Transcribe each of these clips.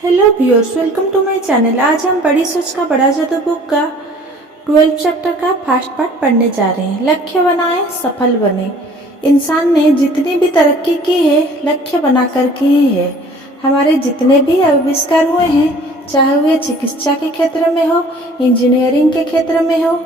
Hello viewers, welcome to my channel. आज हम बड़ी सोच का बड़ा जादू बुक का 12 चैप्टर का फर्स्ट पार्ट पढ़ने जा रहे हैं। लक्ष्य बनाए सफल बने। इंसान ने जितनी भी तरक्की की है लक्ष्य बनाकर की ही है। हमारे जितने भी आविष्कार हुए हैं, चाहे वे चिकित्सा के क्षेत्र में हो, इंजीनियरिंग के क्षेत्र में हो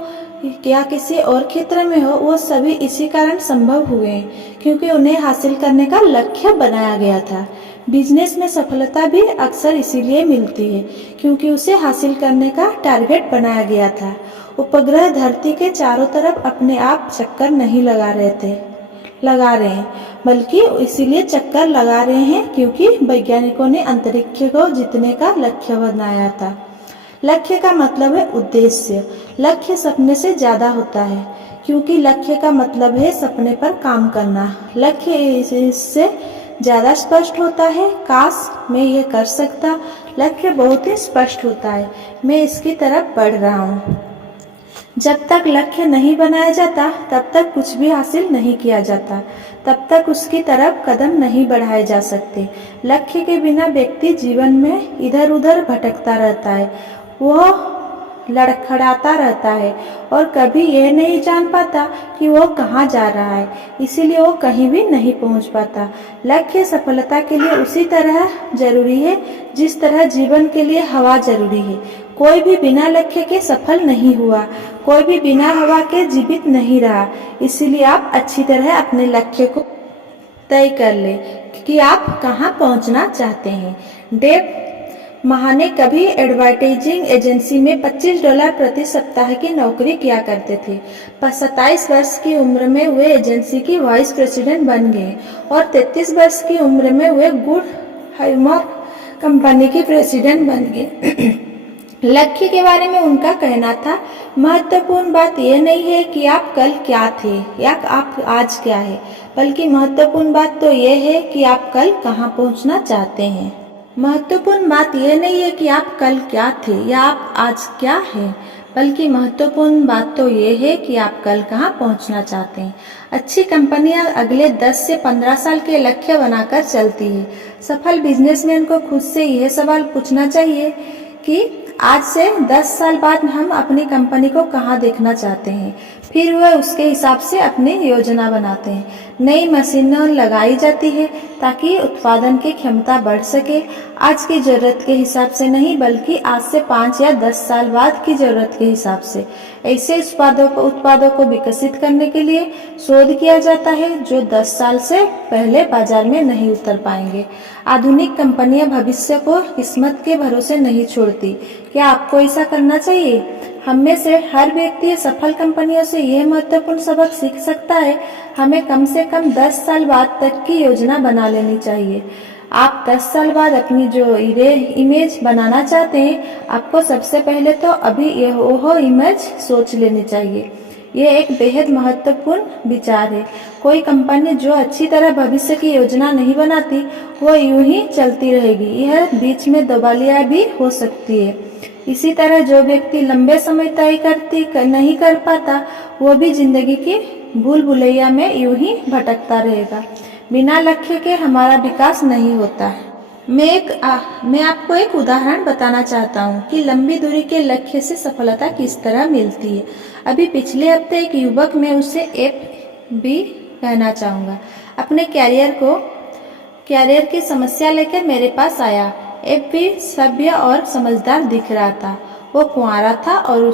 या किसी और क्षेत्र में हो, वो सभी इसी कारण संभव हुए हैं क्योंकि उन्हें हासिल करने का लक्ष्य बनाया गया था। बिजनेस में सफलता भी अक्सर इसीलिए मिलती है क्योंकि उसे हासिल करने का टारगेट बनाया गया था। उपग्रह धरती के चारों तरफ अपने आप चक्कर नहीं लगा रहे हैं, बल्कि इसीलिए चक्कर लगा रहे हैं क्योंकि वैज्ञानिकों ने अंतरिक्ष को जीतने का लक्ष्य बनाया था। लक्ष्य का मतलब है उद्देश्य। लक्ष्य सपने से ज्यादा होता है क्योंकि लक्ष्य का मतलब है सपने पर काम करना। लक्ष्य इससे ज्यादा स्पष्ट होता है। काश मैं ये कर सकता। लक्ष्य बहुत ही स्पष्ट होता है, मैं इसकी तरफ बढ़ रहा हूँ। जब तक लक्ष्य नहीं बनाया जाता तब तक कुछ भी हासिल नहीं किया जाता, तब तक उसकी तरफ कदम नहीं बढ़ाए जा सकते। लक्ष्य के बिना व्यक्ति जीवन में इधर उधर भटकता रहता है, वह लड़खड़ाता रहता है और कभी यह नहीं जान पाता कि वो कहाँ जा रहा है, इसीलिए वो कहीं भी नहीं पहुँच पाता। लक्ष्य सफलता के लिए उसी तरह जरूरी है जिस तरह जीवन के लिए हवा जरूरी है। कोई भी बिना लक्ष्य के सफल नहीं हुआ, कोई भी बिना हवा के जीवित नहीं रहा। इसीलिए आप अच्छी तरह अपने लक्ष्य को तय कर ले कि आप कहाँ पहुँचना चाहते हैं। डेव महा ने कभी एडवर्टाइजिंग एजेंसी में $25 प्रति सप्ताह की नौकरी किया करते थे। 27 वर्ष की उम्र में वे एजेंसी की वाइस प्रेसिडेंट बन गए और 33 वर्ष की उम्र में वे गुड ह्यूमर कंपनी की प्रेसिडेंट बन गए। लक्ष्य के बारे में उनका कहना था, महत्वपूर्ण बात यह नहीं है कि आप कल क्या थे या आप आज क्या है, बल्कि महत्वपूर्ण बात तो यह है कि आप कल कहाँ पहुँचना चाहते हैं। महत्वपूर्ण बात यह नहीं है कि आप कल क्या थे या आप आज क्या हैं, बल्कि महत्वपूर्ण बात तो ये है कि आप कल कहाँ पहुँचना चाहते हैं। अच्छी कंपनियां अगले 10 से 15 साल के लक्ष्य बनाकर चलती है। सफल बिजनेसमैन को खुद से यह सवाल पूछना चाहिए कि आज से 10 साल बाद हम अपनी कंपनी को कहाँ देखना चाहते हैं। फिर वह उसके हिसाब से अपनी योजना बनाते हैं। नई मशीनें लगाई जाती है ताकि उत्पादन की क्षमता बढ़ सके, आज की जरूरत के हिसाब से नहीं बल्कि आज से 5 या 10 साल बाद की जरूरत के हिसाब से। ऐसे उत्पादों को विकसित करने के लिए शोध किया जाता है जो 10 साल से पहले बाजार में नहीं उतर पाएंगे। आधुनिक कंपनियां भविष्य को किस्मत के भरोसे नहीं छोड़ती। क्या आपको ऐसा करना चाहिए? हम में से हर व्यक्ति सफल कंपनियों से यह महत्वपूर्ण सबक सीख सकता है, हमें कम से कम 10 साल बाद तक की योजना बना लेनी चाहिए। आप 10 साल बाद अपनी जो इमेज बनाना चाहते हैं, आपको सबसे पहले तो अभी वो इमेज सोच लेनी चाहिए। यह एक बेहद महत्वपूर्ण विचार है। कोई कंपनी जो अच्छी तरह भविष्य की योजना नहीं बनाती, वो यूं ही चलती रहेगी। यह बीच में दिवालिया भी हो सकती है। इसी तरह जो व्यक्ति लंबे समय तय नहीं कर पाता, वो भी जिंदगी की भूल भुलैया में यूं ही भटकता रहेगा। बिना लक्ष्य के हमारा विकास नहीं होता है। मैं आपको एक उदाहरण बताना चाहता हूँ कि लंबी दूरी के लक्ष्य से सफलता किस तरह मिलती है। अभी पिछले हफ्ते एक युवक, मैं उसे एफ भी कहना चाहूँगा, अपने कैरियर की समस्या लेकर मेरे पास आया। एफ भी सभ्य और समझदार दिख रहा था। वो कुंवारा था और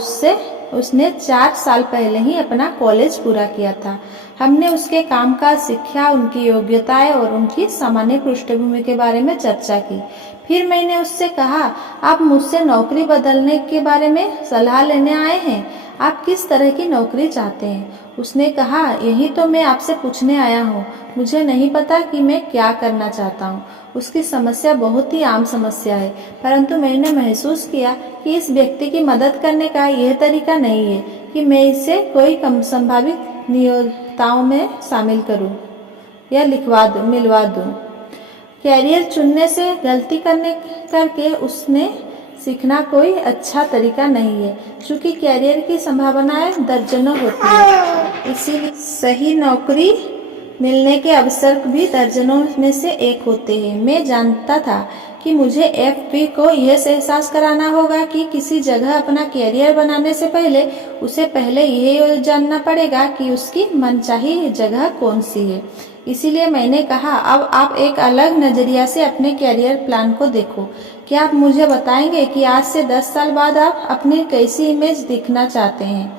उसने 4 साल पहले ही अपना कॉलेज पूरा किया था। हमने उसके कामकाज, शिक्षा, उनकी योग्यताएं और उनकी सामान्य पृष्ठभूमि के बारे में चर्चा की। फिर मैंने उससे कहा, आप मुझसे नौकरी बदलने के बारे में सलाह लेने आए हैं, आप किस तरह की नौकरी चाहते हैं? उसने कहा, यही तो मैं आपसे पूछने आया हूँ, मुझे नहीं पता कि मैं क्या करना चाहता हूँ। उसकी समस्या बहुत ही आम समस्या है, परंतु मैंने महसूस किया कि इस व्यक्ति की मदद करने का यह तरीका नहीं है कि मैं इसे कोई कम संभावित नियोक्ताओं में शामिल करूं या मिलवा दूं। कैरियर चुनने से गलती करके उसने सीखना कोई अच्छा तरीका नहीं है, क्योंकि कैरियर की संभावनाएं दर्जनों होती है। इसीलिए सही नौकरी मिलने के अवसर भी दर्जनों में से एक होते हैं। मैं जानता था कि मुझे एफपी को यह एहसास कराना होगा कि किसी जगह अपना कैरियर बनाने से पहले उसे पहले यह जानना पड़ेगा कि उसकी मनचाही जगह कौन सी है। इसीलिए मैंने कहा, अब आप एक अलग नज़रिया से अपने कैरियर प्लान को देखो। क्या आप मुझे बताएंगे कि आज से 10 साल बाद आप अपनी कैसी इमेज दिखना चाहते हैं?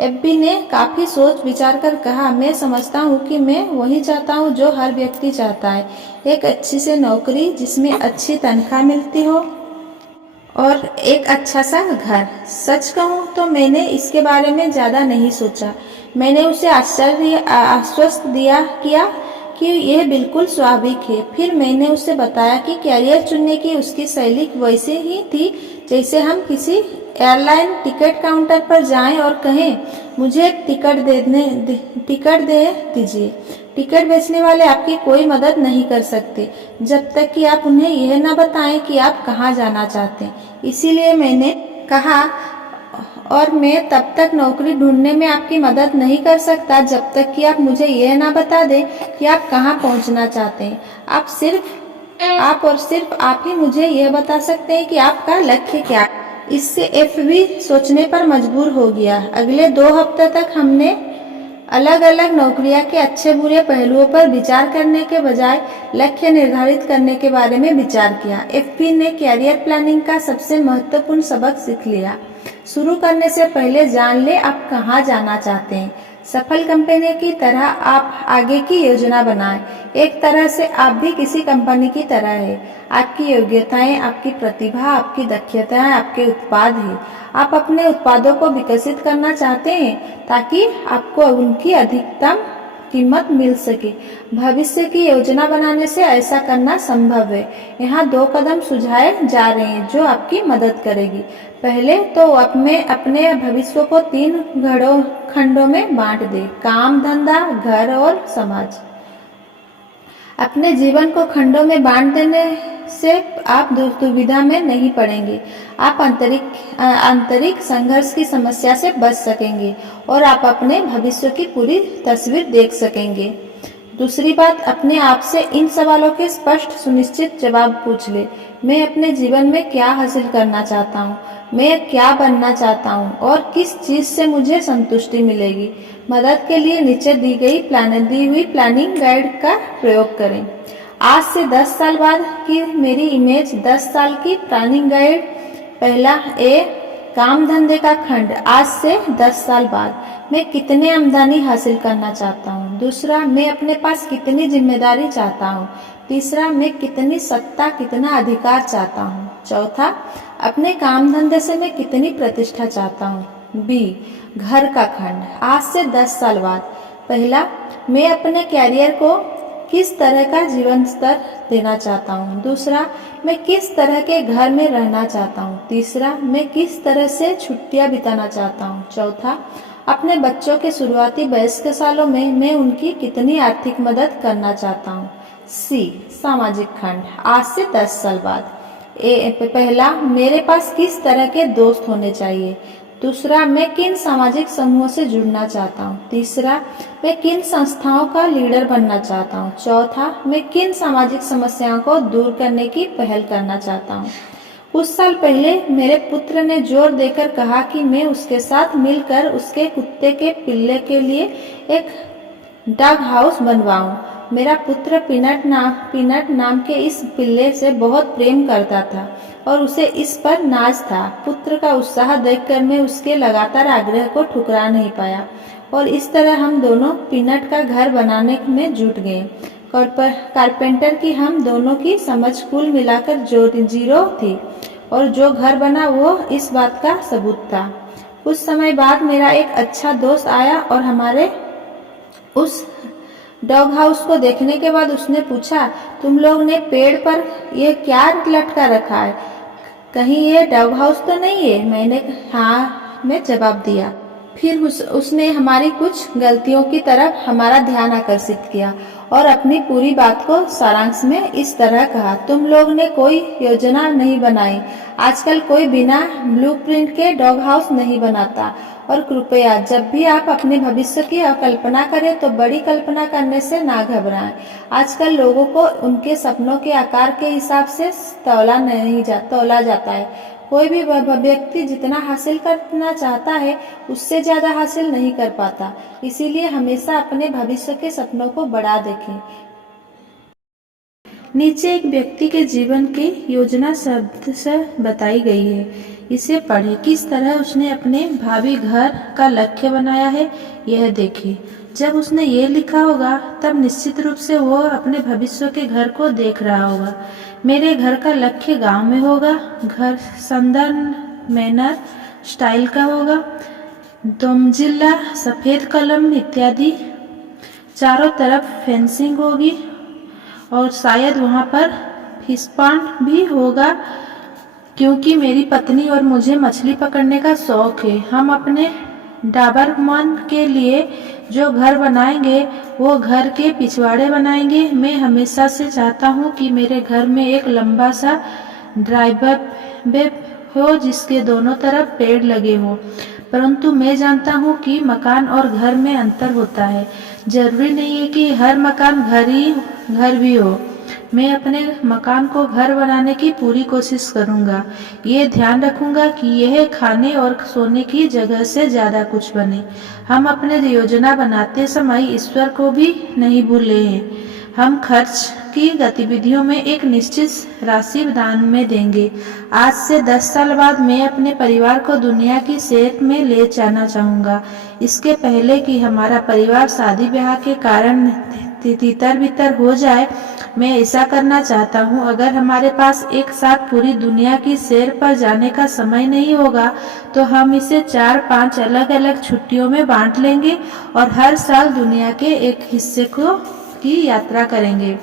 एफबी ने काफ़ी सोच विचार कर कहा, मैं समझता हूँ कि मैं वही चाहता हूँ जो हर व्यक्ति चाहता है, एक अच्छी सी नौकरी जिसमें अच्छी तनख्वाह मिलती हो और एक अच्छा सा घर। सच कहूँ तो मैंने इसके बारे में ज़्यादा नहीं सोचा। मैंने उसे आश्वस्त किया कि यह बिल्कुल स्वाभाविक है। फिर मैंने उसे बताया कि कैरियर चुनने की उसकी शैली वैसे ही थी जैसे हम किसी एयरलाइन टिकट काउंटर पर जाएं और कहें, मुझे एक टिकट दे दीजिए। टिकट बेचने वाले आपकी कोई मदद नहीं कर सकते जब तक कि आप उन्हें यह न बताएं कि आप कहाँ जाना चाहते हैं। इसीलिए मैंने कहा, और मैं तब तक नौकरी ढूंढने में आपकी मदद नहीं कर सकता जब तक कि आप मुझे यह ना बता दें कि आप कहाँ पहुँचना चाहते हैं। आप और सिर्फ आप ही मुझे यह बता सकते हैं कि आपका लक्ष्य क्या है। इससे एफबी सोचने पर मजबूर हो गया। अगले 2 हफ्ते तक हमने अलग अलग नौकरियां के अच्छे बुरे पहलुओं पर विचार करने के बजाय लक्ष्य निर्धारित करने के बारे में विचार किया। एफबी ने कैरियर प्लानिंग का सबसे महत्वपूर्ण सबक सीख लिया। शुरू करने से पहले जान ले आप कहाँ जाना चाहते हैं। सफल कंपनी की तरह आप आगे की योजना बनाएं। एक तरह से आप भी किसी कंपनी की तरह है। आपकी योग्यताएं, आपकी प्रतिभा, आपकी दक्षताएं आपके उत्पाद हैं। आप अपने उत्पादों को विकसित करना चाहते हैं ताकि आपको उनकी अधिकतम कीमत मिल सके। भविष्य की योजना बनाने से ऐसा करना संभव है। यहाँ 2 कदम सुझाए जा रहे हैं जो आपकी मदद करेगी। पहले तो अपने भविष्य को 3 खंडों में बांट दें, काम, धंधा, घर और समाज। अपने जीवन को खंडों में बांट देने से आप दुविधा में नहीं पड़ेंगे। आप आंतरिक संघर्ष की समस्या से बच सकेंगे और आप अपने भविष्य की पूरी तस्वीर देख सकेंगे। दूसरी बात, अपने आप से इन सवालों के स्पष्ट सुनिश्चित जवाब पूछ ले। मैं अपने जीवन में क्या हासिल करना चाहता हूँ, मैं क्या बनना चाहता हूँ और किस चीज़ से मुझे संतुष्टि मिलेगी। मदद के लिए नीचे दी हुई प्लानिंग गाइड का प्रयोग करें। आज से 10 साल बाद की मेरी इमेज 10 साल की प्लानिंग गाइड। पहला, काम धंधे का खंड। आज से 10 साल बाद मैं कितने आमदनी हासिल करना चाहता हूँ। दूसरा, मैं अपने पास कितनी जिम्मेदारी चाहता हूँ। तीसरा, मैं कितनी सत्ता, कितना अधिकार चाहता हूँ। चौथा, अपने काम धंधे से मैं कितनी प्रतिष्ठा चाहता हूँ। घर का खंड। आज से 10 साल बाद। पहला, मैं अपने कैरियर को किस तरह का जीवन स्तर देना चाहता हूँ। दूसरा, मैं किस तरह के घर में रहना चाहता हूँ। तीसरा, मैं किस तरह से छुट्टियाँ बिताना चाहता हूँ। चौथा, अपने बच्चों के शुरुआती वयस्क सालों में मैं उनकी कितनी आर्थिक मदद करना चाहता हूँ। सामाजिक खंड। आज से 10 साल बाद। पहला, मेरे पास किस तरह के दोस्त होने चाहिए। दूसरा, मैं किन सामाजिक समूहों से जुड़ना चाहता हूँ। तीसरा, मैं किन संस्थाओं का लीडर बनना चाहता हूँ। चौथा, मैं किन सामाजिक समस्याओं को दूर करने की पहल करना चाहता हूँ। कुछ साल पहले मेरे पुत्र ने जोर देकर कहा कि मैं उसके साथ मिलकर उसके कुत्ते के पिल्ले के लिए एक डॉग हाउस बनवाऊं। मेरा पुत्र पीनट नाम के इस पिल्ले से बहुत प्रेम करता था और उसे इस पर नाज था। पुत्र का उत्साह देखकर मैं उसके लगातार आग्रह को ठुकरा नहीं पाया और इस तरह हम दोनों पीनट का घर बनाने में जुट गए। कारपेंटर की हम दोनों की समझ कुल मिलाकर जीरो थी और जो घर बना वो इस बात का सबूत था। कुछ समय बाद मेरा एक अच्छा दोस्त आया और हमारे उस डॉग हाउस को देखने के बाद उसने पूछा, तुम लोग ने पेड़ पर यह क्या लटका रखा है, कहीं ये डॉग हाउस तो नहीं है? मैं जवाब दिया। फिर उसने हमारी कुछ गलतियों की तरफ हमारा ध्यान आकर्षित किया और अपनी पूरी बात को सारांश में इस तरह कहा, तुम लोग ने कोई योजना नहीं बनाई। आजकल कोई बिना ब्लूप्रिंट के डॉग हाउस नहीं बनाता। और कृपया जब भी आप अपने भविष्य की कल्पना करें तो बड़ी कल्पना करने से ना घबराएं। आजकल लोगों को उनके सपनों के आकार के हिसाब से तौला जाता है। कोई भी व्यक्ति जितना हासिल करना चाहता है उससे ज्यादा हासिल नहीं कर पाता। इसीलिए हमेशा अपने भविष्य के सपनों को बड़ा देखें। नीचे एक व्यक्ति के जीवन की योजना शब्द से बताई गई है, इसे पढ़ें। किस तरह उसने अपने भावी घर का लक्ष्य बनाया है यह देखें। जब उसने ये लिखा होगा तब निश्चित रूप से वो अपने भविष्य के घर को देख रहा होगा। मेरे घर का लक्ष्य गांव में होगा। घर सुंदर मैनर स्टाइल का होगा, दोमजिल्ला सफेद कलम इत्यादि, चारों तरफ फेंसिंग होगी और शायद वहाँ पर फिश पॉन्ड भी होगा, क्योंकि मेरी पत्नी और मुझे मछली पकड़ने का शौक है। हम अपने डाबरमैन के लिए जो घर बनाएंगे वो घर के पिछवाड़े बनाएंगे। मैं हमेशा से चाहता हूँ कि मेरे घर में एक लंबा सा ड्राइववे हो जिसके दोनों तरफ पेड़ लगे हो, परंतु मैं जानता हूँ कि मकान और घर में अंतर होता है। जरूरी नहीं है कि हर मकान घर भी हो। मैं अपने मकान को घर बनाने की पूरी कोशिश करूंगा। ये ध्यान रखूंगा कि यह खाने और सोने की जगह से ज्यादा कुछ बने। हम अपने योजना बनाते समय ईश्वर को भी नहीं भूले हैं। हम खर्च की गतिविधियों में एक निश्चित राशि दान में देंगे। आज से 10 साल बाद मैं अपने परिवार को दुनिया की सैर में ले जाना चाहूँगा। इसके पहले कि हमारा परिवार शादी ब्याह के कारण तितर बितर हो जाए, मैं ऐसा करना चाहता हूँ। अगर हमारे पास एक साथ पूरी दुनिया की सैर पर जाने का समय नहीं होगा तो हम इसे 4-5 अलग अलग छुट्टियों में बांट लेंगे और हर साल दुनिया के एक हिस्से की यात्रा करेंगे।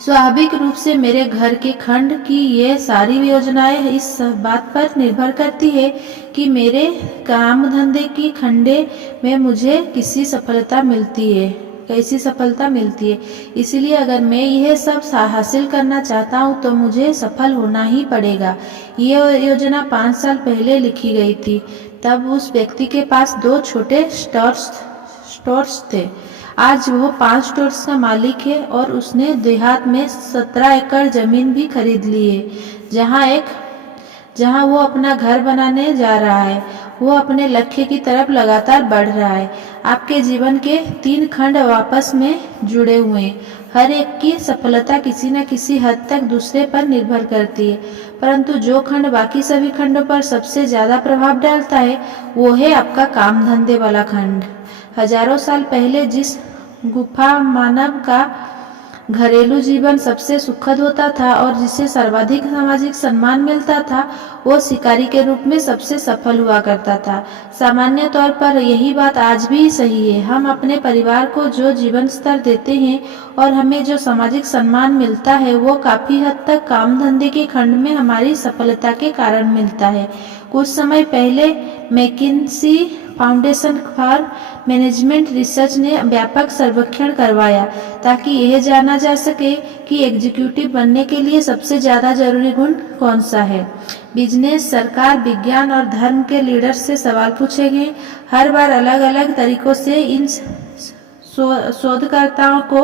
स्वाभाविक रूप से मेरे घर के खंड की ये सारी योजनाएं इस बात पर निर्भर करती है कि मेरे काम धंधे की खंडे में मुझे कैसी सफलता मिलती है। इसलिए अगर मैं यह सब हासिल करना चाहता हूँ तो मुझे सफल होना ही पड़ेगा। ये योजना 5 साल पहले लिखी गई थी। तब उस व्यक्ति के पास 2 छोटे स्टोर्स थे। आज वो 5 स्टोर्स का मालिक है और उसने देहात में 17 एकड़ जमीन भी खरीद ली है, जहाँ वो अपना घर बनाने जा रहा है। वो अपने लक्ष्य की तरफ लगातार बढ़ रहा है। आपके जीवन के 3 खंड आपस में जुड़े हुए हैं। हर एक की सफलता किसी न किसी हद तक दूसरे पर निर्भर करती है, परंतु जो खंड बाकी सभी खंडों पर सबसे ज्यादा प्रभाव डालता है वो है आपका काम धंधे वाला खंड। हजारों साल पहले जिस गुफा मानव का घरेलू जीवन सबसे सुखद होता था और जिसे सर्वाधिक सामाजिक सम्मान मिलता था, वो शिकारी के रूप में सबसे सफल हुआ करता था। सामान्य तौर पर यही बात आज भी सही है। हम अपने परिवार को जो जीवन स्तर देते हैं और हमें जो सामाजिक सम्मान मिलता है वो काफी हद तक काम धंधे के खंड में हमारी सफलता के कारण मिलता है। कुछ समय पहले मैकिन्सी फाउंडेशन फॉर मैनेजमेंट रिसर्च ने व्यापक सर्वेक्षण करवाया ताकि यह जाना जा सके कि एग्जीक्यूटिव बनने के लिए सबसे ज्यादा जरूरी गुण कौन सा है। बिजनेस, सरकार, विज्ञान और धर्म के लीडर्स से सवाल पूछे गए। हर बार अलग अलग तरीकों से इन शोधकर्ताओं को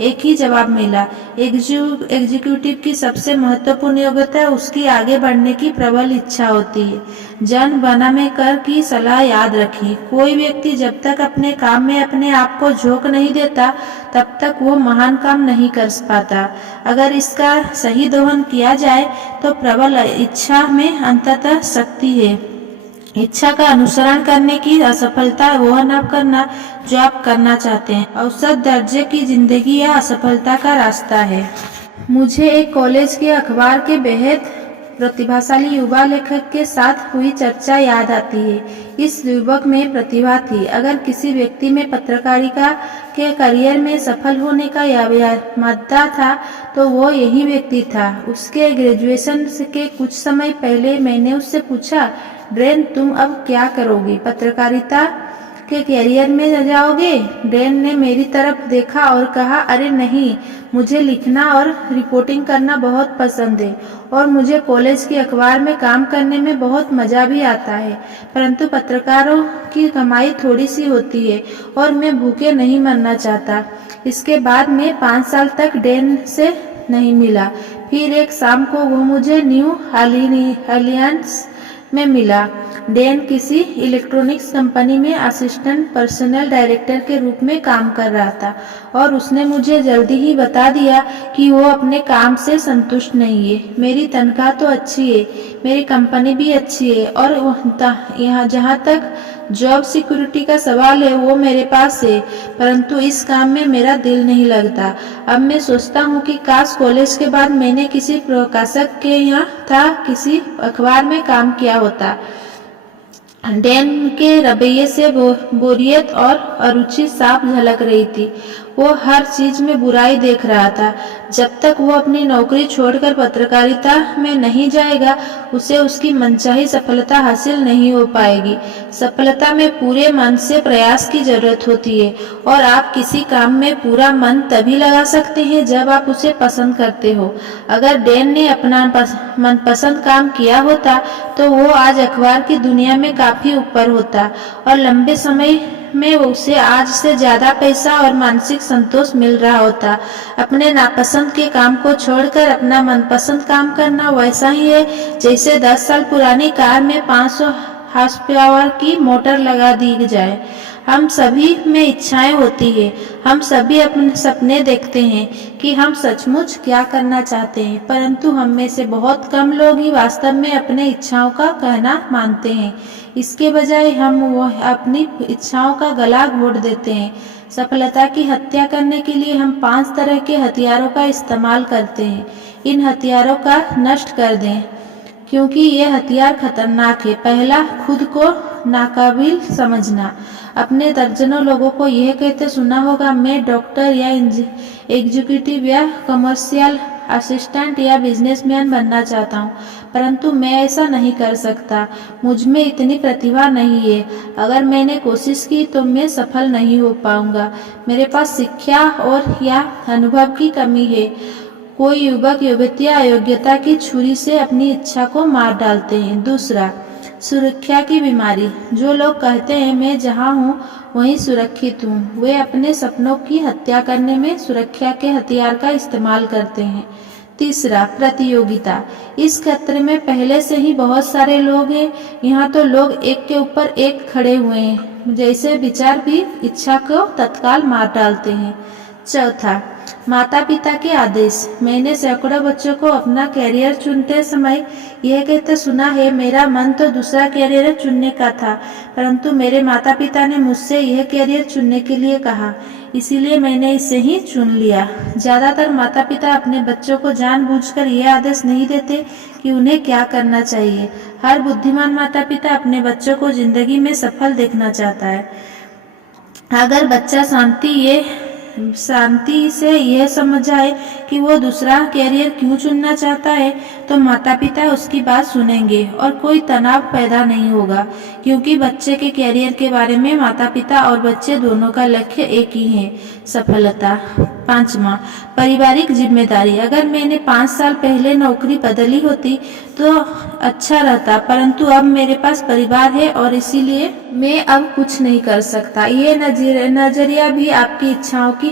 एक ही जवाब मिला। एग्जीक्यूटिव की सबसे महत्वपूर्ण योग्यता उसकी आगे बढ़ने की प्रबल इच्छा होती है। जन बनामेकर की सलाह याद रखें, कोई व्यक्ति जब तक अपने काम में अपने आप को झोंक नहीं देता तब तक वो महान काम नहीं कर पाता। अगर इसका सही दोहन किया जाए तो प्रबल इच्छा में अंततः शक्ति है। इच्छा का अनुसरण करने की असफलता वह न करना जो आप करना चाहते हैं। औसत दर्जे की जिंदगी या असफलता का रास्ता है। मुझे एक कॉलेज के अखबार के बेहद प्रतिभाशाली युवा लेखक के साथ हुई चर्चा याद आती है। इस युवक में प्रतिभा थी। अगर किसी व्यक्ति में पत्रकारिता के करियर में सफल होने का मादा था तो वो यही व्यक्ति था। उसके ग्रेजुएशन के कुछ समय पहले मैंने उससे पूछा, ड्रेन तुम अब क्या करोगी? पत्रकारिता के कैरियर में जाओगे? डैन ने मेरी तरफ देखा और कहा, अरे नहीं, मुझे लिखना और रिपोर्टिंग करना बहुत पसंद है और मुझे कॉलेज के अखबार में काम करने में बहुत मज़ा भी आता है, परंतु पत्रकारों की कमाई थोड़ी सी होती है और मैं भूखे नहीं मरना चाहता। इसके बाद मैं 5 साल तक डैन से नहीं मिला। फिर एक शाम को वो मुझे न्यू ऑरलियंस में मिला। डैन किसी इलेक्ट्रॉनिक्स कंपनी में असिस्टेंट पर्सनल डायरेक्टर के रूप में काम कर रहा था और उसने मुझे जल्दी ही बता दिया कि वो अपने काम से संतुष्ट नहीं है। मेरी तनख्वाह तो अच्छी है, मेरी कंपनी भी अच्छी है और यहाँ जहाँ तक जॉब सिक्योरिटी का सवाल है वो मेरे पास है, परंतु इस काम में मेरा दिल नहीं लगता। अब मैं सोचता हूँ कि काश कॉलेज के बाद मैंने किसी प्रकाशक के यहाँ था किसी अखबार में काम किया होता। डैन के रवैये से बोरियत और अरुचि साफ झलक रही थी। वो हर चीज में बुराई देख रहा था। जब तक वो अपनी नौकरी छोड़कर पत्रकारिता में नहीं जाएगा, उसे उसकी मनचाही सफलता हासिल नहीं हो पाएगी। सफलता में पूरे मन से प्रयास की जरूरत होती है और आप किसी काम में पूरा मन तभी लगा सकते हैं जब आप उसे पसंद करते हो। अगर डैन ने अपना मनपसंद काम किया होता तो वो आज अखबार की दुनिया में काफी ऊपर होता और लंबे समय में उसे आज से ज्यादा पैसा और मानसिक संतोष मिल रहा होता। अपने नापसंद के काम को छोड़कर अपना मनपसंद काम करना वैसा ही है जैसे 10 साल पुरानी कार में 500 हॉर्स पावर की मोटर लगा दी जाए। हम सभी में इच्छाएं होती है, हम सभी अपने सपने देखते हैं कि हम सचमुच क्या करना चाहते हैं, परंतु हम में से बहुत कम लोग ही वास्तव में अपने इच्छाओं का कहना मानते हैं। इसके बजाय हम वो अपनी इच्छाओं का गला घोट देते हैं। सफलता की हत्या करने के लिए हम 5 तरह के हथियारों का इस्तेमाल करते हैं। इन हथियारों का नष्ट कर दें क्योंकि ये हथियार खतरनाक है। पहला, खुद को नाकाबिल समझना। अपने दर्जनों लोगों को यह कहते सुना होगा, मैं डॉक्टर या एग्जीक्यूटिव या कमर्शियल असिस्टेंट या बिजनेसमैन बनना चाहता हूँ, परंतु मैं ऐसा नहीं कर सकता। मुझ में इतनी प्रतिभा नहीं है। अगर मैंने कोशिश की तो मैं सफल नहीं हो पाऊंगा। मेरे पास शिक्षा और या अनुभव की कमी है। कोई युवक युवतियां अयोग्यता की छुरी से अपनी इच्छा को मार डालते हैं। दूसरा, सुरक्षा की बीमारी। जो लोग कहते हैं मैं जहाँ हूँ वहीं सुरक्षित हूँ, वे अपने सपनों की हत्या करने में सुरक्षा के हथियार का इस्तेमाल करते हैं। तीसरा, प्रतियोगिता। इस क्षेत्र में पहले से ही बहुत सारे लोग हैं। यहाँ तो लोग एक के ऊपर एक खड़े हुए हैं, जैसे विचार भी इच्छा को तत्काल मार डालते हैं। चौथा, माता पिता के आदेश। मैंने सैकड़ों बच्चों को अपना कैरियर चुनते समय यह कहते सुना है, मेरा मन तो दूसरा कैरियर चुनने का था, परंतु मेरे माता पिता ने मुझसे यह कैरियर चुनने के लिए कहा, इसीलिए मैंने इसे ही चुन लिया। ज्यादातर माता पिता अपने बच्चों को जानबूझकर यह आदेश नहीं देते कि उन्हें क्या करना चाहिए। हर बुद्धिमान माता पिता अपने बच्चों को जिंदगी में सफल देखना चाहता है। अगर बच्चा शांति से यह समझ जाए कि वो दूसरा कैरियर क्यों चुनना चाहता है, तो माता पिता उसकी बात सुनेंगे और कोई तनाव पैदा नहीं होगा, क्योंकि बच्चे के कैरियर के बारे में माता पिता और बच्चे दोनों का लक्ष्य एक ही है, सफलता। पांचवा, पारिवारिक जिम्मेदारी। अगर मैंने 5 साल पहले नौकरी बदली होती तो अच्छा रहता, परंतु अब मेरे पास परिवार है और इसीलिए मैं अब कुछ नहीं कर सकता। ये नजरिया भी आपकी इच्छाओं की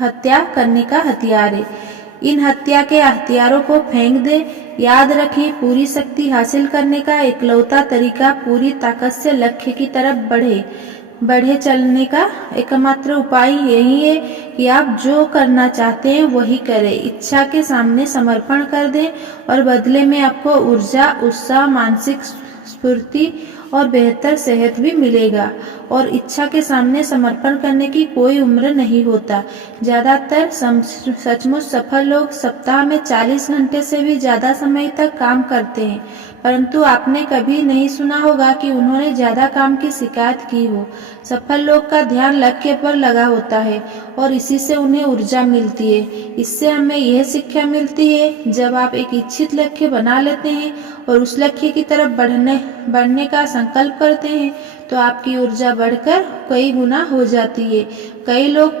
हत्या करने का हथियार है। इन हत्या के हथियारों को फेंक दे। याद रखें, पूरी शक्ति हासिल करने का एकलौता तरीका पूरी ताकत से लक्ष्य की तरफ बढ़े चलने का एकमात्र उपाय यही है कि आप जो करना चाहते हैं वही करें। इच्छा के सामने समर्पण कर दें और बदले में आपको ऊर्जा, उत्साह, मानसिक स्फूर्ति और बेहतर सेहत भी मिलेगा। और इच्छा के सामने समर्पण करने की कोई उम्र नहीं होता। ज्यादातर सचमुच सफल लोग सप्ताह में 40 घंटे से भी ज्यादा समय तक काम करते हैं, परंतु आपने कभी नहीं सुना होगा कि उन्होंने ज्यादा काम की शिकायत की हो। सफल लोग का ध्यान लक्ष्य पर लगा होता है और इसी से उन्हें ऊर्जा मिलती है। इससे हमें यह शिक्षा मिलती है, जब आप एक इच्छित लक्ष्य बना लेते हैं और उस लक्ष्य की तरफ बढ़ने का संकल्प करते हैं तो आपकी ऊर्जा बढ़कर कई गुना हो जाती है। कई लोग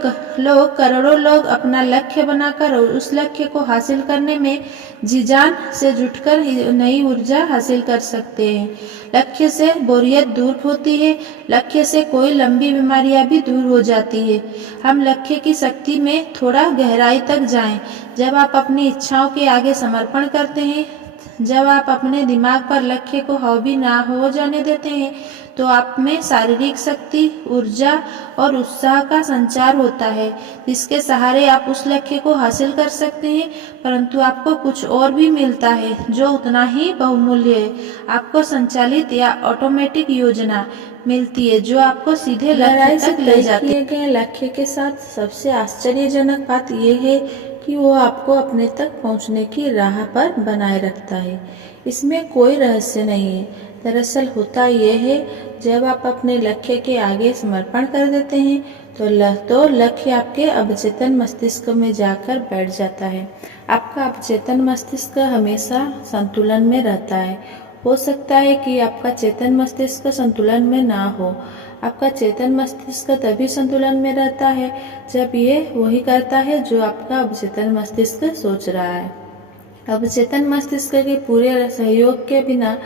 करोड़ों लोग अपना लक्ष्य बनाकर और उस लक्ष्य को हासिल करने में जी जान से जुटकर नई ऊर्जा हासिल कर सकते हैं। लक्ष्य से बोरियत दूर होती है, लक्ष्य से कोई लंबी बीमारियां भी दूर हो जाती है। हम लक्ष्य की शक्ति में थोड़ा गहराई तक जाएं। जब आप अपनी इच्छाओं के आगे समर्पण करते हैं, जब आप अपने दिमाग पर लक्ष्य को हावी ना हो जाने देते हैं, तो आप में शारीरिक शक्ति, ऊर्जा और उत्साह का संचार होता है, जिसके सहारे आप उस लक्ष्य को हासिल कर सकते हैं। परंतु आपको कुछ और भी मिलता है जो उतना ही बहुमूल्य है। आपको संचालित या ऑटोमेटिक योजना मिलती है जो आपको सीधे लक्ष्य तक ले जाती है। किए गए लक्ष्य के साथ सबसे आश्चर्यजनक बात यह है कि वो आपको अपने तक पहुंचने की राह पर बनाए रखता है। इसमें कोई रहस्य नहीं है। दरअसल होता यह है, जब आप अपने लक्ष्य के आगे समर्पण कर देते हैं तो लक्ष्य आपके अवचेतन मस्तिष्क में जाकर बैठ जाता है। आपका अवचेतन मस्तिष्क हमेशा संतुलन में रहता है। हो सकता है कि आपका चेतन मस्तिष्क संतुलन में ना हो। आपका चेतन मस्तिष्क तभी संतुलन में रहता है जब ये वही करता है जो आपका अवचेतन मस्तिष्क सोच रहा है। अवचेतन मस्तिष्क के पूरे सहयोग के बिना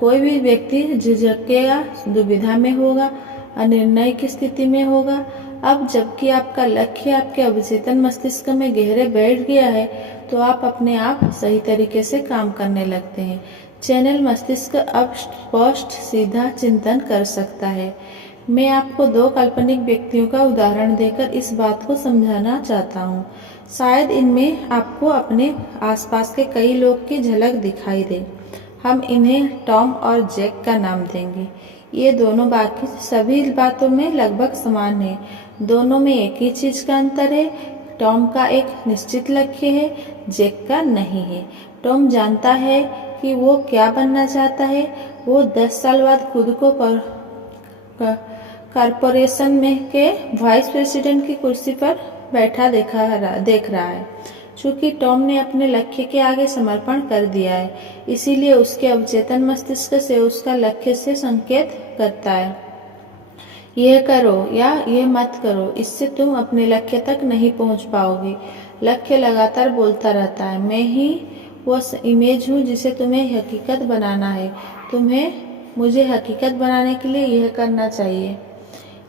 कोई भी व्यक्ति झिझकेगा, दुविधा में होगा, अनिर्णय की स्थिति में होगा। अब जबकि आपका लक्ष्य आपके अवचेतन मस्तिष्क में गहरे बैठ गया है, तो आप अपने आप सही तरीके से काम करने लगते हैं। चैनल मस्तिष्क अब स्पष्ट सीधा चिंतन कर सकता है। मैं आपको दो काल्पनिक व्यक्तियों का उदाहरण देकर इस बात को समझाना चाहता हूँ। शायद इनमें आपको अपने आसपास के कई लोग की झलक दिखाई दे। हम इन्हें टॉम और जैक का नाम देंगे। ये दोनों बाकी सभी बातों में लगभग समान हैं। दोनों में एक ही चीज का अंतर है, टॉम का एक निश्चित लक्ष्य है, जैक का नहीं है। टॉम जानता है कि वो क्या बनना चाहता है। वो 10 साल बाद खुद को कॉरपोरेशन में के वाइस प्रेसिडेंट की कुर्सी पर बैठा देख रहा है। चूंकि टॉम ने अपने लक्ष्य के आगे समर्पण कर दिया है, इसीलिए उसके अवचेतन मस्तिष्क से उसका लक्ष्य से संकेत करता है, यह करो या यह मत करो, इससे तुम अपने लक्ष्य तक नहीं पहुंच पाओगे। लक्ष्य लगातार बोलता रहता है, मैं ही वो इमेज हूँ जिसे तुम्हें हकीकत बनाना है। मुझे हकीकत बनाने के लिए यह करना चाहिए।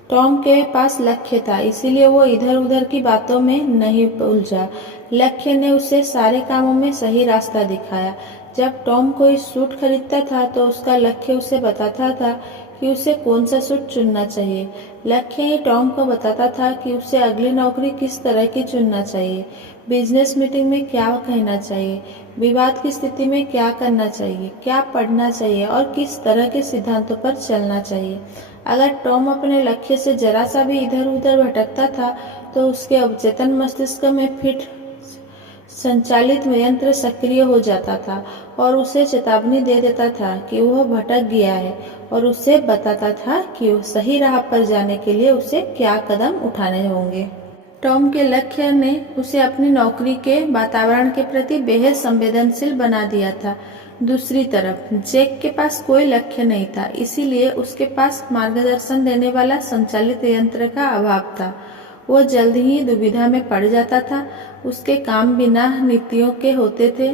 टॉम के पास लक्ष्य था, इसीलिए वो इधर उधर की बातों में नहीं उलझा। लक्ष्य ने उसे सारे कामों में सही रास्ता दिखाया। जब टॉम कोई सूट खरीदता था तो उसका लक्ष्य उसे बताता था कि उसे कौन सा सूट चुनना चाहिए। लक्ष्य ही टॉम को बताता था कि उसे अगली नौकरी किस तरह की चुनना चाहिए, बिजनेस मीटिंग में क्या कहना चाहिए, विवाद की स्थिति में क्या करना चाहिए, क्या पढ़ना चाहिए और किस तरह के सिद्धांतों पर चलना चाहिए। अगर टॉम अपने लक्ष्य से जरा सा भी इधर उधर भटकता था तो उसके अवचेतन मस्तिष्क में फिट संचालित यंत्र सक्रिय हो जाता था और उसे चेतावनी दे देता था कि वह भटक गया है और उसे बताता था कि वह सही राह पर जाने के लिए उसे क्या कदम उठाने होंगे। टॉम के लक्ष्य ने उसे अपनी नौकरी के वातावरण के प्रति बेहद संवेदनशील बना दिया था। दूसरी तरफ जैक के पास कोई लक्ष्य नहीं था, इसीलिए उसके पास मार्गदर्शन देने वाला संचालित यंत्र का अभाव था। वो जल्द ही दुविधा में पड़ जाता था। उसके काम बिना नीतियों के होते थे।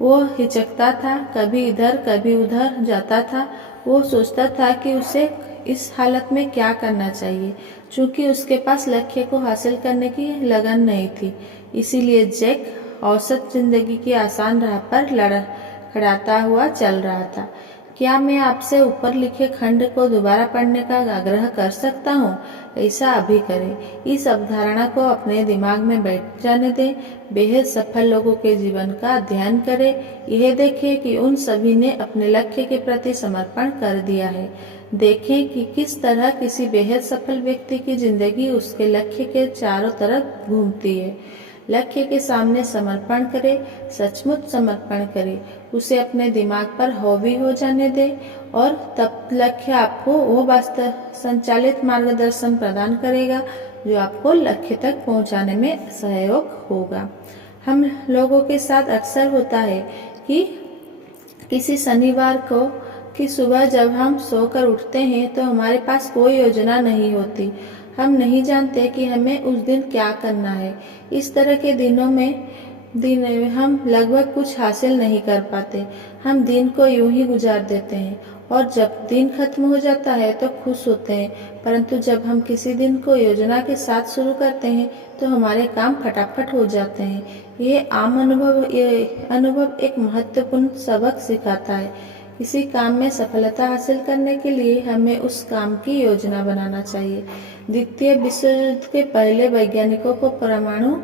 वो हिचकता था, कभी इधर कभी उधर जाता था। वो सोचता था कि उसे इस हालत में क्या करना चाहिए, चूंकि उसके पास लक्ष्य को हासिल करने की लगन नहीं थी। इसीलिए जैक औसत जिंदगी की आसान राह पर लड़खड़ाता हुआ चल रहा था। क्या मैं आपसे ऊपर लिखे खंड को दोबारा पढ़ने का आग्रह कर सकता हूँ? ऐसा अभी करें। इस अवधारणा को अपने दिमाग में बैठ जाने दें। बेहद सफल लोगों के जीवन का अध्ययन करें। यह देखें कि उन सभी ने अपने लक्ष्य के प्रति समर्पण कर दिया है। देखें कि किस तरह किसी बेहद सफल व्यक्ति की जिंदगी उसके लक्ष्य के चारों तरफ घूमती है। लक्ष्य के सामने समर्पण करें, सचमुच समर्पण करें, उसे अपने दिमाग पर हावी हो जाने दें और तब लक्ष्य आपको वो वास्तव संचालित मार्गदर्शन प्रदान करेगा जो आपको लक्ष्य तक पहुंचाने में सहयोग होगा। हम लोगों के साथ अक्सर होता है कि किसी शनिवार को की सुबह जब हम सोकर उठते हैं तो हमारे पास कोई योजना नहीं होती। हम नहीं जानते कि हमें उस दिन क्या करना है। इस तरह के दिन हम लगभग कुछ हासिल नहीं कर पाते। हम दिन को यूं ही गुजार देते हैं और जब दिन खत्म हो जाता है तो खुश होते हैं, परंतु जब हम किसी दिन को योजना के साथ शुरू करते हैं तो हमारे काम फटाफट हो जाते हैं। ये अनुभव एक महत्वपूर्ण सबक सिखाता है। किसी काम में सफलता हासिल करने के लिए हमें उस काम की योजना बनाना चाहिए। द्वितीय विश्व युद्ध के पहले वैज्ञानिकों को परमाणु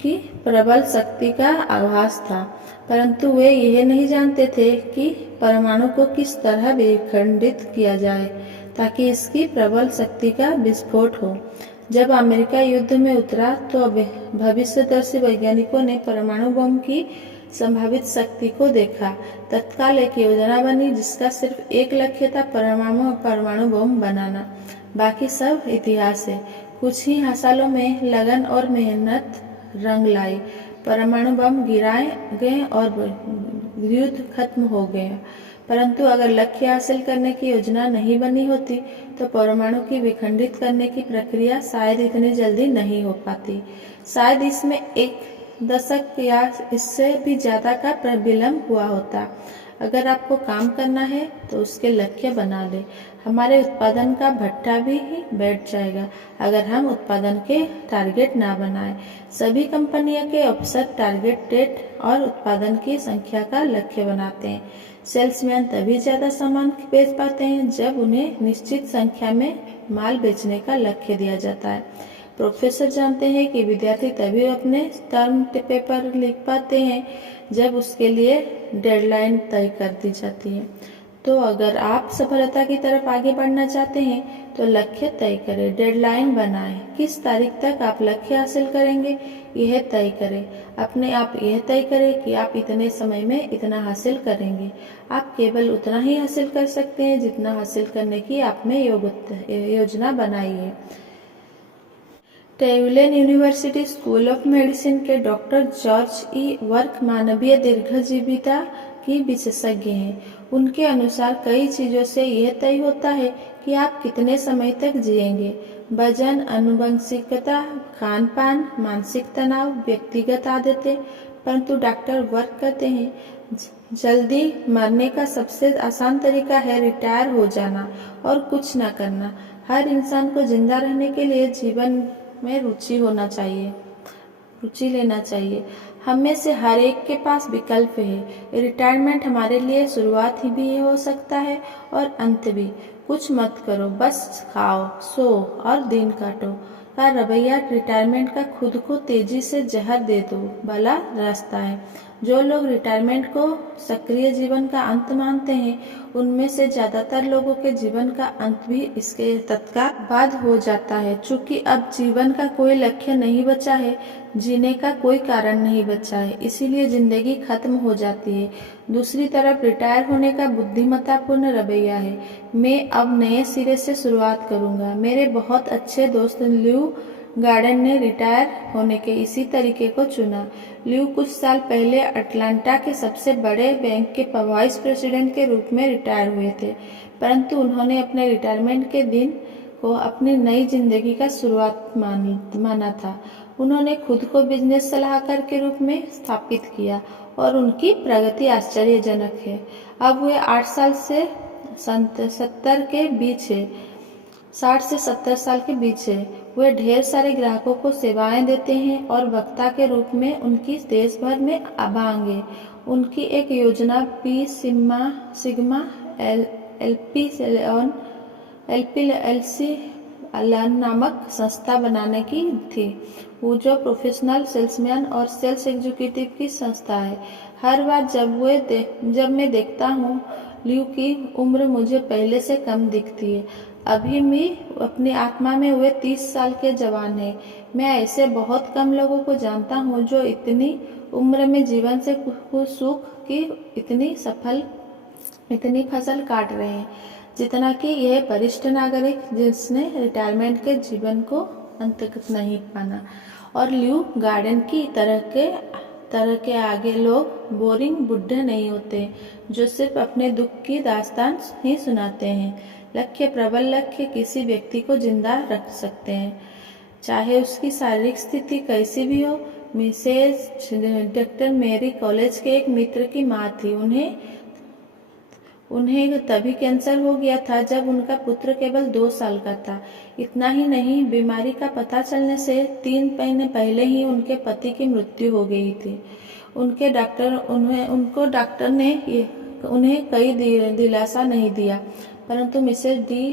की प्रबल शक्ति का आभास था, परंतु वे यह नहीं जानते थे कि परमाणु को किस तरह विखंडित किया जाए ताकि इसकी प्रबल शक्ति का विस्फोट हो। जब अमेरिका युद्ध में उतरा तो भविष्यदर्शी वैज्ञानिकों ने परमाणु बम की संभावित शक्ति को देखा। तत्काल एक योजना बनी जिसका सिर्फ एक लक्ष्य था, परमाणु बम बनाना। बाकी सब इतिहास है। कुछ ही सालों में लगन और मेहनत रंग लाई, परमाणु बम गिराए गए और युद्ध खत्म हो गया। परंतु अगर लक्ष्य हासिल करने की योजना नहीं बनी होती तो परमाणु की विखंडित करने की प्रक्रिया शायद इतनी जल्दी नहीं हो पाती। शायद इसमें 1 दशक या इससे भी ज्यादा का विलंब हुआ होता। अगर आपको काम करना है तो उसके लक्ष्य बना ले। हमारे उत्पादन का भट्ठा भी ही बैठ जाएगा अगर हम उत्पादन के टारगेट ना बनाए। सभी कंपनियों के अफसर टारगेट डेट और उत्पादन की संख्या का लक्ष्य बनाते हैं। सेल्समैन तभी ज्यादा सामान बेच पाते हैं जब उन्हें निश्चित संख्या में माल बेचने का लक्ष्य दिया जाता है। प्रोफेसर जानते हैं कि विद्यार्थी तभी अपने टर्म पेपर लिख पाते हैं जब उसके लिए डेडलाइन तय कर दी जाती है। तो अगर आप सफलता की तरफ आगे बढ़ना चाहते हैं तो लक्ष्य तय करें, डेडलाइन बनाएं। किस तारीख तक आप लक्ष्य हासिल करेंगे यह तय करें। अपने आप यह तय करें कि आप इतने समय में इतना हासिल करेंगे। आप केवल उतना ही हासिल कर सकते हैं जितना हासिल करने की आपने योजना बनाई है। ट्यूलेन यूनिवर्सिटी स्कूल ऑफ मेडिसिन के डॉक्टर जॉर्ज ई वर्क मानवीय दीर्घजीविता की विशेषज्ञ हैं। उनके अनुसार कई चीजों से यह तय होता है कि आप कितने समय तक जिएंगे। वजन, आनुवंशिकता, खान पान, मानसिक तनाव, व्यक्तिगत आदतें। परंतु डॉक्टर वर्क कहते हैं जल्दी मरने का सबसे आसान तरीका है रिटायर हो जाना और कुछ न करना। हर इंसान को जिंदा रहने के लिए जीवन में रुचि लेना चाहिए। हम में से हर एक के पास विकल्प है। रिटायरमेंट हमारे लिए शुरुआत ही भी हो सकता है और अंत भी। कुछ मत करो, बस खाओ, सो और दिन काटो का रवैया रिटायरमेंट का खुद को तेजी से जहर दे दो वाला रास्ता है। जो लोग रिटायरमेंट को सक्रिय जीवन का अंत मानते हैं उनमें से ज्यादातर लोगों के जीवन का अंत भी इसके तत्काल बाद हो जाता है। चूंकि अब जीवन का कोई लक्ष्य नहीं बचा है, जीने का कोई कारण नहीं बचा है, इसीलिए जिंदगी खत्म हो जाती है। दूसरी तरफ रिटायर होने का बुद्धिमत्तापूर्ण रवैया है। मैं अब नए सिरे से शुरुआत करूंगा। मेरे बहुत अच्छे दोस्त ल्यू गार्डन ने रिटायर होने के इसी तरीके को चुना। ल्यू कुछ साल पहले अटलांटा के सबसे बड़े बैंक के वाइस प्रेसिडेंट के रूप में रिटायर हुए थे, परंतु उन्होंने अपने रिटायरमेंट के दिन को अपनी नई जिंदगी का शुरुआत माना था। उन्होंने खुद को बिजनेस सलाहकार के रूप में स्थापित किया और उनकी प्रगति आश्चर्यजनक है। अब वे 8 साल से 70 के बीच है 60 से 70 साल के बीच है। वे ढेर सारे ग्राहकों को सेवाएं देते हैं और वक्ता के रूप में उनकी देश भर में अभांग है। उनकी एक योजना पी सिग्मा एलपी नामक संस्था बनाने की थी, वो जो प्रोफेशनल सेल्समैन और सेल्स एग्जीक्यूटिव की संस्था है। हर बार जब मैं देखता हूँ ल्यू की उम्र मुझे पहले से कम दिखती है। अभी भी अपनी आत्मा में वे 30 साल के जवान हैं। मैं ऐसे बहुत कम लोगों को जानता हूँ जो इतनी उम्र में जीवन से सुख की इतनी फसल काट रहे हैं जितना कि यह वरिष्ठ नागरिक जिसने रिटायरमेंट के जीवन को अंत नहीं पाना। और ल्यू गार्डन की तरह के तरह के आगे लोग बोरिंग बुढ़े नहीं होते जो सिर्फ अपने दुख की दास्तान ही सुनाते हैं। लक्ष्य, प्रबल लक्ष्य किसी व्यक्ति को जिंदा रख सकते हैं, चाहे उसकी शारीरिक स्थिति कैसी भी हो। मिसेज डॉक्टर मेरी कॉलेज के एक मित्र की माँ थी। उन्हें तभी कैंसर हो गया था जब उनका पुत्र केवल 2 साल का था। इतना ही नहीं, बीमारी का पता चलने से 3 महीने पहले ही उनके पति की मृत्यु हो गई थी। उनको डॉक्टर ने उन्हें कई दिलासा नहीं दिया, परंतु मिसेज डी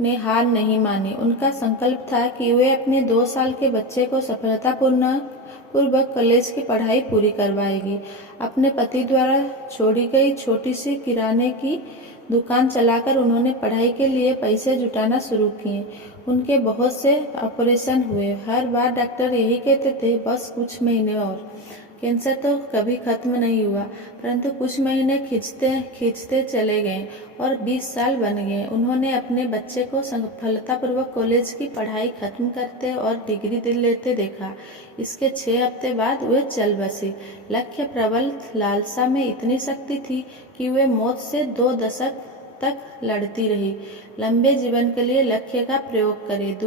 ने हार नहीं मानी। उनका संकल्प था कि वे अपने 2 साल के बच्चे को सफलतापूर्वक कॉलेज की पढ़ाई पूरी करवाएगी। अपने पति द्वारा छोड़ी गई छोटी सी किराने की दुकान चलाकर उन्होंने पढ़ाई के लिए पैसे जुटाना शुरू किए। उनके बहुत से ऑपरेशन हुए। हर बार डॉक्टर यही कहते थे, बस कुछ महीने और। कैंसर तो कभी खत्म नहीं हुआ, परंतु कुछ महीने खींचते चले गए और 20 साल बन गए। उन्होंने अपने बच्चे को सफलतापूर्वक कॉलेज की पढ़ाई खत्म करते और डिग्री लेते देखा। इसके 6 हफ्ते बाद वे चल बसी। लक्ष्य, प्रबल लालसा में इतनी शक्ति थी कि वे मौत से 2 दशक तक लड़ती रही। लंबे जीवन के लिए लक्ष्य का प्रयोग करें।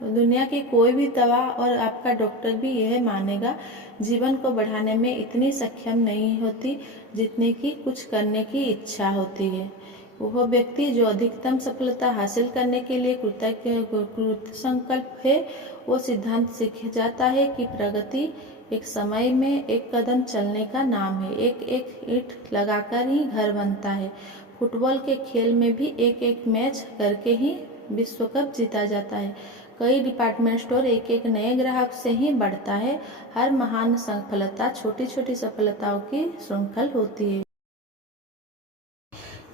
दुनिया की कोई भी दवा और आपका डॉक्टर भी यह मानेगा, जीवन को बढ़ाने में इतनी सक्षम नहीं होती जितने की कुछ करने की इच्छा होती है। वह व्यक्ति जो अधिकतम सफलता हासिल करने के लिए कृत संकल्प है, वो सिद्धांत सीख जाता है कि प्रगति एक समय में एक कदम चलने का नाम है। एक एक ईंट लगाकर ही घर बनता है। फुटबॉल के खेल में भी एक एक मैच करके ही विश्व कप जीता जाता है। कई डिपार्टमेंट स्टोर एक एक नए ग्राहक से ही बढ़ता है। हर महान सफलता छोटी छोटी सफलताओं की श्रृंखला होती है।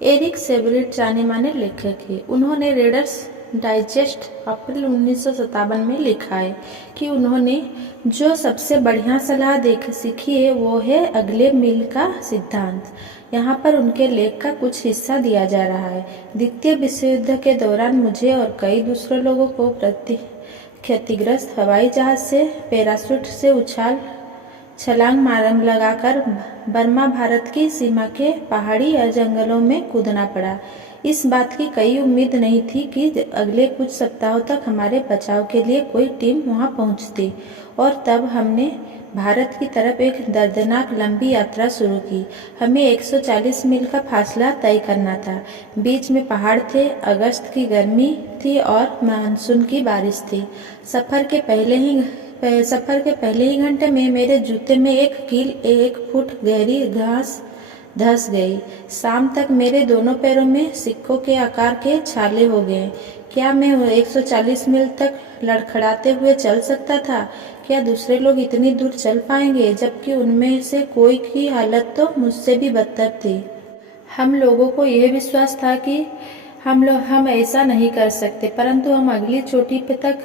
एरिक सेवरिट जाने माने लेखक है। उन्होंने रीडर्स डाइजेस्ट अप्रैल 1957 में लिखा है कि उन्होंने जो सबसे बढ़िया सलाह सीखी है वो है अगले मील का सिद्धांत। यहाँ पर उनके लेख का कुछ हिस्सा दिया जा रहा है। द्वितीय विश्व युद्ध के दौरान मुझे और कई दूसरे लोगों को क्षतिग्रस्त हवाई जहाज से पैराशूट से छलांग लगाकर बर्मा भारत की सीमा के पहाड़ी या जंगलों में कूदना पड़ा। इस बात की कई उम्मीद नहीं थी कि अगले कुछ सप्ताहों तक हमारे बचाव के लिए कोई टीम वहां पहुंचती, और तब हमने भारत की तरफ एक दर्दनाक लंबी यात्रा शुरू की। हमें 140 मील का फासला तय करना था। बीच में पहाड़ थे, अगस्त की गर्मी थी और मानसून की बारिश थी। सफर के पहले ही घंटे में मेरे जूते में एक कील 1 फुट गहरी घास धंस गई। शाम तक मेरे दोनों पैरों में सिक्कों के आकार के छाले हो गए। क्या मैं 140 मील तक लड़खड़ाते हुए चल सकता था? क्या दूसरे लोग इतनी दूर चल पाएंगे, जबकि उनमें से कोई की हालत तो मुझसे भी बदतर थी। हम लोगों को यह विश्वास था कि हम ऐसा नहीं कर सकते, परंतु हम अगली चोटी पे तक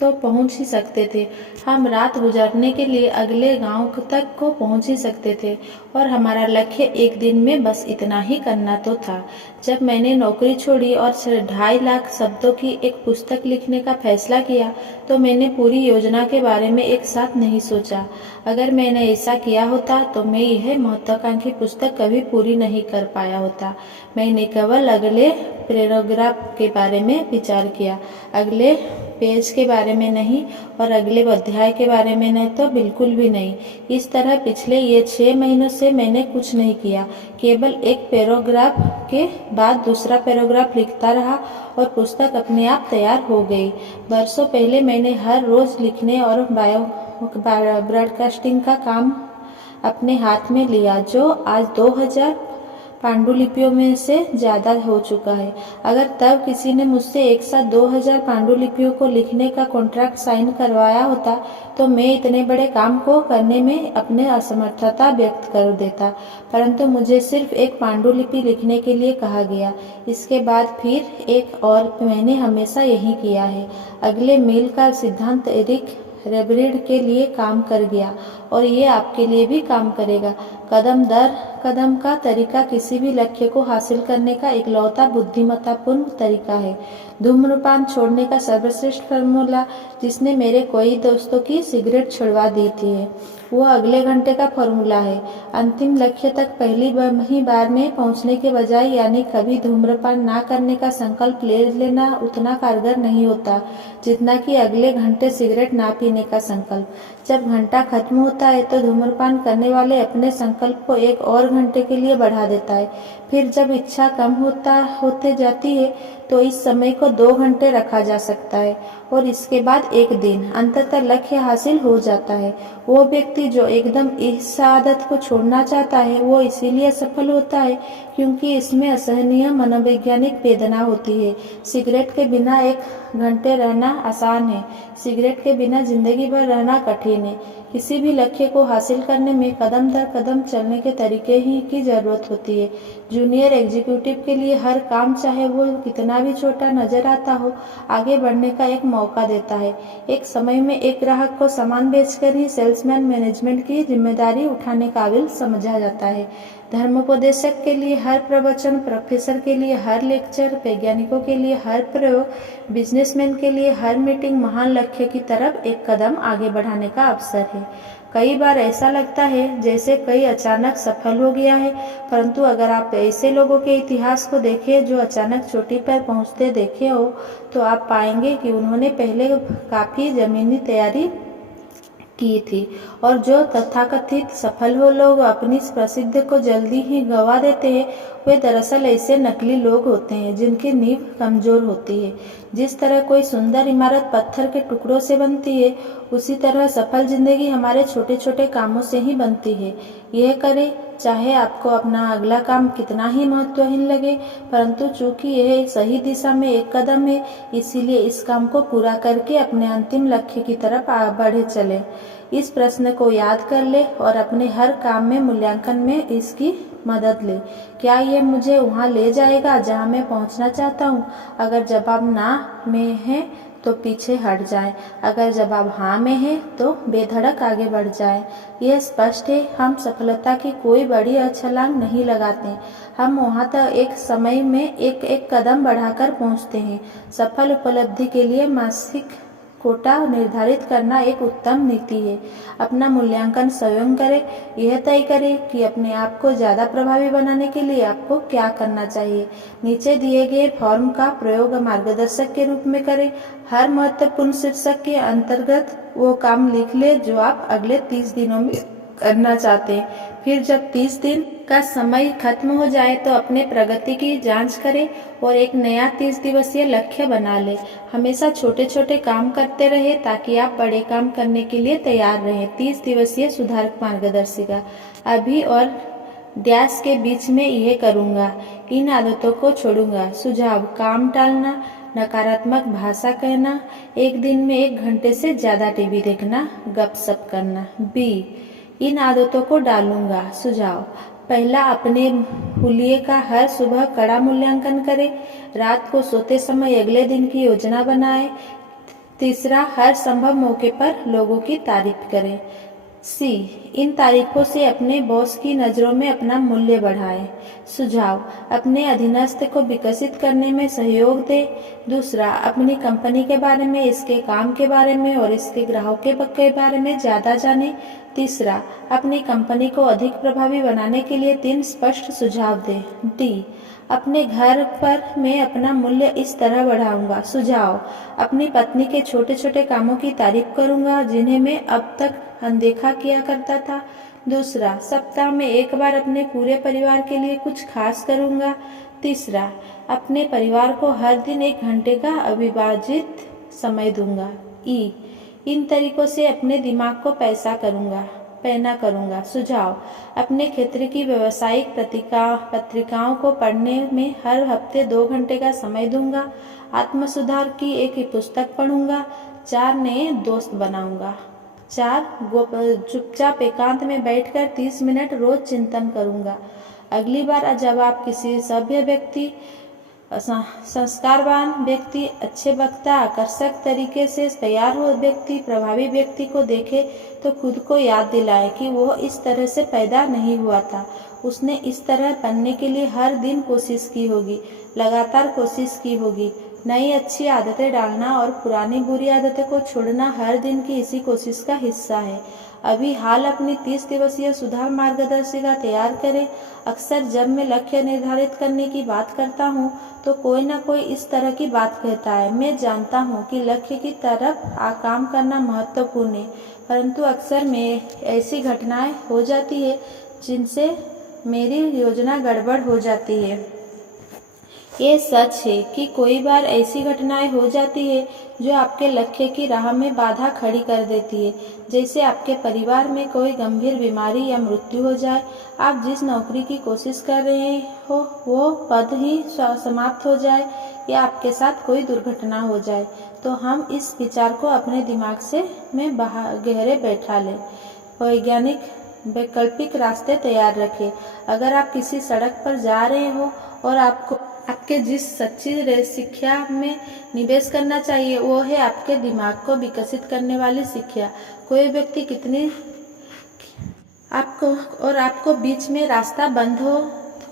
तो पहुंच ही सकते थे। हम रात गुजारने के लिए अगले गांव तक को पहुंच ही सकते थे, और हमारा लक्ष्य एक दिन में बस इतना ही करना तो था। जब मैंने नौकरी छोड़ी और 2.5 लाख शब्दों की एक पुस्तक लिखने का फैसला किया, तो मैंने पूरी योजना के बारे में एक साथ नहीं सोचा। अगर मैंने ऐसा किया होता तो मैं यह महत्वाकांक्षी पुस्तक कभी पूरी नहीं कर पाया होता। मैंने केवल अगले पैराग्राफ के बारे में विचार किया, अगले पेज के बारे में नहीं, और अगले अध्याय के बारे में नहीं तो बिल्कुल भी नहीं। इस तरह पिछले ये 6 महीनों से मैंने कुछ नहीं किया, केवल एक पैराग्राफ के बाद दूसरा पैराग्राफ लिखता रहा और पुस्तक अपने आप तैयार हो गई। बरसों पहले मैंने हर रोज लिखने और ब्रॉडकास्टिंग का काम अपने हाथ में लिया, जो आज 2000 पांडुलिपियों में से ज्यादा हो चुका है। अगर तब किसी ने मुझसे एक साथ 2000 पांडुलिपियों को लिखने का कॉन्ट्रैक्ट साइन करवाया होता, तो मैं इतने बड़े काम को करने में अपने असमर्थता व्यक्त कर देता, परंतु मुझे सिर्फ एक पांडुलिपि लिखने के लिए कहा गया। इसके बाद फिर एक, और मैंने हमेशा यही किया है। अगले मील का सिद्धांत एरिक रेबरिड के लिए काम कर गया, और ये आपके लिए भी काम करेगा। कदम दर कदम का तरीका किसी भी लक्ष्य को हासिल करने का इकलौता बुद्धिमत्तापूर्ण तरीका है। धूम्रपान छोड़ने का सर्वश्रेष्ठ फार्मूला जिसने मेरे कई दोस्तों की सिगरेट छुड़वा दी थी है। वो अगले घंटे का फॉर्मूला है। अंतिम लक्ष्य तक पहली ही बार में पहुंचने के बजाय यानी कभी धूम्रपान ना करने का संकल्प ले लेना उतना कारगर नहीं होता जितना कि अगले घंटे सिगरेट ना पीने का संकल्प। जब घंटा खत्म होता है तो धूम्रपान करने वाले अपने संकल्प को एक और घंटे के लिए बढ़ा देता है। फिर जब इच्छा कम होते जाती है तो इस समय को 2 घंटे रखा जा सकता है और इसके बाद 1 दिन। अंततः लक्ष्य हासिल हो जाता है। वो व्यक्ति जो एकदम इस आदत को छोड़ना चाहता है वो इसीलिए सफल होता है क्योंकि इसमें असहनीय मनोवैज्ञानिक वेदना होती है। सिगरेट के बिना 1 घंटे रहना आसान है, सिगरेट के बिना जिंदगी भर रहना कठिन है। किसी भी लक्ष्य को हासिल करने में कदम दर कदम चलने के तरीके ही की जरूरत होती है। जूनियर एग्जीक्यूटिव के लिए हर काम चाहे वो कितना भी छोटा नजर आता हो आगे बढ़ने का एक मौका देता है। एक समय में एक ग्राहक को सामान बेचकर ही सेल्समैन मैनेजमेंट की जिम्मेदारी उठाने काबिल समझा जाता है। धर्मोपदेशक के लिए हर प्रवचन, प्रोफेसर के लिए हर लेक्चर, वैज्ञानिकों के लिए हर प्रयोग, बिजनेसमैन के लिए हर मीटिंग महान लक्ष्य की तरफ एक कदम आगे बढ़ाने का अवसर है। कई बार ऐसा लगता है जैसे कोई अचानक सफल हो गया है, परंतु अगर आप ऐसे लोगों के इतिहास को देखें जो अचानक चोटी पर पहुंचते देखे हो तो आप पाएंगे कि उन्होंने पहले काफी जमीनी तैयारी की थी और जो तथाकथित सफल हो लोग अपनी प्रसिद्धि को जल्दी ही गंवा देते हैं वे दरअसल ऐसे नकली लोग होते हैं जिनकी नींव कमजोर होती है। जिस तरह कोई सुंदर इमारत पत्थर के टुकड़ों से बनती है उसी तरह सफल जिंदगी हमारे छोटे छोटे कामों से ही बनती है। यह करें चाहे आपको अपना अगला काम कितना ही महत्वहीन लगे, परंतु चूंकि यह सही दिशा में एक कदम है इसीलिए इस काम को पूरा करके अपने अंतिम लक्ष्य की तरफ बढ़े चले। इस प्रश्न को याद कर ले और अपने हर काम में मूल्यांकन में इसकी मदद ले। क्या यह मुझे वहां ले जाएगा जहां मैं पहुंचना चाहता हूं? अगर जवाब ना में है तो पीछे हट जाएं, अगर जवाब हाँ में है तो बेधड़क आगे बढ़ जाएं। यह स्पष्ट है हम सफलता की कोई बड़ी छलांग नहीं लगाते, हम वहां तक एक समय में एक एक कदम बढ़ाकर पहुंचते हैं। सफल उपलब्धि के लिए मासिक कोटा निर्धारित करना एक उत्तम नीति है। अपना मूल्यांकन स्वयं करें, यह तय करें कि अपने आप को ज्यादा प्रभावी बनाने के लिए आपको क्या करना चाहिए। नीचे दिए गए फॉर्म का प्रयोग मार्गदर्शक के रूप में करें। हर महत्वपूर्ण शीर्षक के अंतर्गत वो काम लिख ले जो आप अगले 30 दिनों में करना चाहते हैं। फिर जब 30 दिन का समय खत्म हो जाए तो अपने प्रगति की जांच करें और एक नया 30 दिवसीय लक्ष्य बना ले। हमेशा छोटे छोटे काम करते रहे ताकि आप बड़े काम करने के लिए तैयार रहें। 30 दिवसीय सुधारक मार्गदर्शिका। अभी और डैश के बीच में यह करूंगा, इन आदतों को छोड़ूंगा। सुझाव: काम टालना, नकारात्मक भाषा कहना, एक दिन में 1 घंटे से ज्यादा टीवी देखना, गपशप करना। बी, इन आदतों को डालूंगा। सुझाव: पहला, अपने हुलिये का हर सुबह कड़ा मूल्यांकन करें। रात को सोते समय अगले दिन की योजना बनाएं। तीसरा, हर संभव मौके पर लोगों की तारीफ करें। सी, इन तारीफों से अपने बॉस की नजरों में अपना मूल्य बढ़ाएं। सुझाव: अपने अधीनस्थ को विकसित करने में सहयोग दें। दूसरा, अपनी कंपनी के बारे में, इसके काम के बारे में और इसके ग्राहकों के बारे में ज्यादा जानें। तीसरा, अपनी कंपनी को अधिक प्रभावी बनाने के लिए 3 स्पष्ट सुझाव दें। डी, अपने घर पर मैं अपना मूल्य इस तरह बढ़ाऊंगा। सुझाव: अपनी पत्नी के छोटे छोटे कामों की तारीफ करूंगा जिन्हें मैं अब तक अनदेखा किया करता था। दूसरा, सप्ताह में 1 बार अपने पूरे परिवार के लिए कुछ खास करूंगा। तीसरा, अपने परिवार को हर दिन 1 घंटे का अविभाजित समय दूंगा। ई, इन तरीकों से अपने दिमाग को पैना करूंगा। सुझाव: अपने क्षेत्र की व्यावसायिक पत्रिकाओं को पढ़ने में हर हफ्ते 2 घंटे का समय दूंगा। आत्मसुधार की एक पुस्तक पढ़ूंगा। 4 नए दोस्त बनाऊंगा। 4, चुपचाप एकांत में बैठकर 30 मिनट रोज चिंतन करूंगा। अगली बार जब आप किसी सभ्य व्यक्ति, संस्कारवान व्यक्ति, अच्छे वक्ता, आकर्षक तरीके से तैयार हो व्यक्ति, प्रभावी व्यक्ति को देखे तो खुद को याद दिलाए कि वो इस तरह से पैदा नहीं हुआ था। उसने इस तरह बनने के लिए हर दिन कोशिश की होगी, लगातार कोशिश की होगी। नई अच्छी आदतें डालना और पुरानी बुरी आदतें को छोड़ना हर दिन की इसी कोशिश का हिस्सा है। अभी हाल अपनी 30 दिवसीय सुधार मार्गदर्शिका तैयार करें। अक्सर जब मैं लक्ष्य निर्धारित करने की बात करता हूँ तो कोई ना कोई इस तरह की बात कहता है। मैं जानता हूँ कि लक्ष्य की तरफ काम करना महत्वपूर्ण है, परंतु अक्सर में ऐसी घटनाएं हो जाती है जिनसे मेरी योजना गड़बड़ हो जाती है। ये सच है कि कोई बार ऐसी घटनाएं हो जाती है जो आपके लक्ष्य की राह में बाधा खड़ी कर देती है। जैसे आपके परिवार में कोई गंभीर बीमारी या मृत्यु हो जाए, आप जिस नौकरी की कोशिश कर रहे हो वो पद ही समाप्त हो जाए, या आपके साथ कोई दुर्घटना हो जाए, तो हम इस विचार को अपने दिमाग से में गहरे बैठा लें। वैज्ञानिक वैकल्पिक रास्ते तैयार रखें। अगर आप किसी सड़क पर जा रहे हो और आपके जिस सच्ची शिक्षा में निवेश करना चाहिए वो है आपके दिमाग को विकसित करने वाली शिक्षा। कोई व्यक्ति आपको बीच में रास्ता बंद हो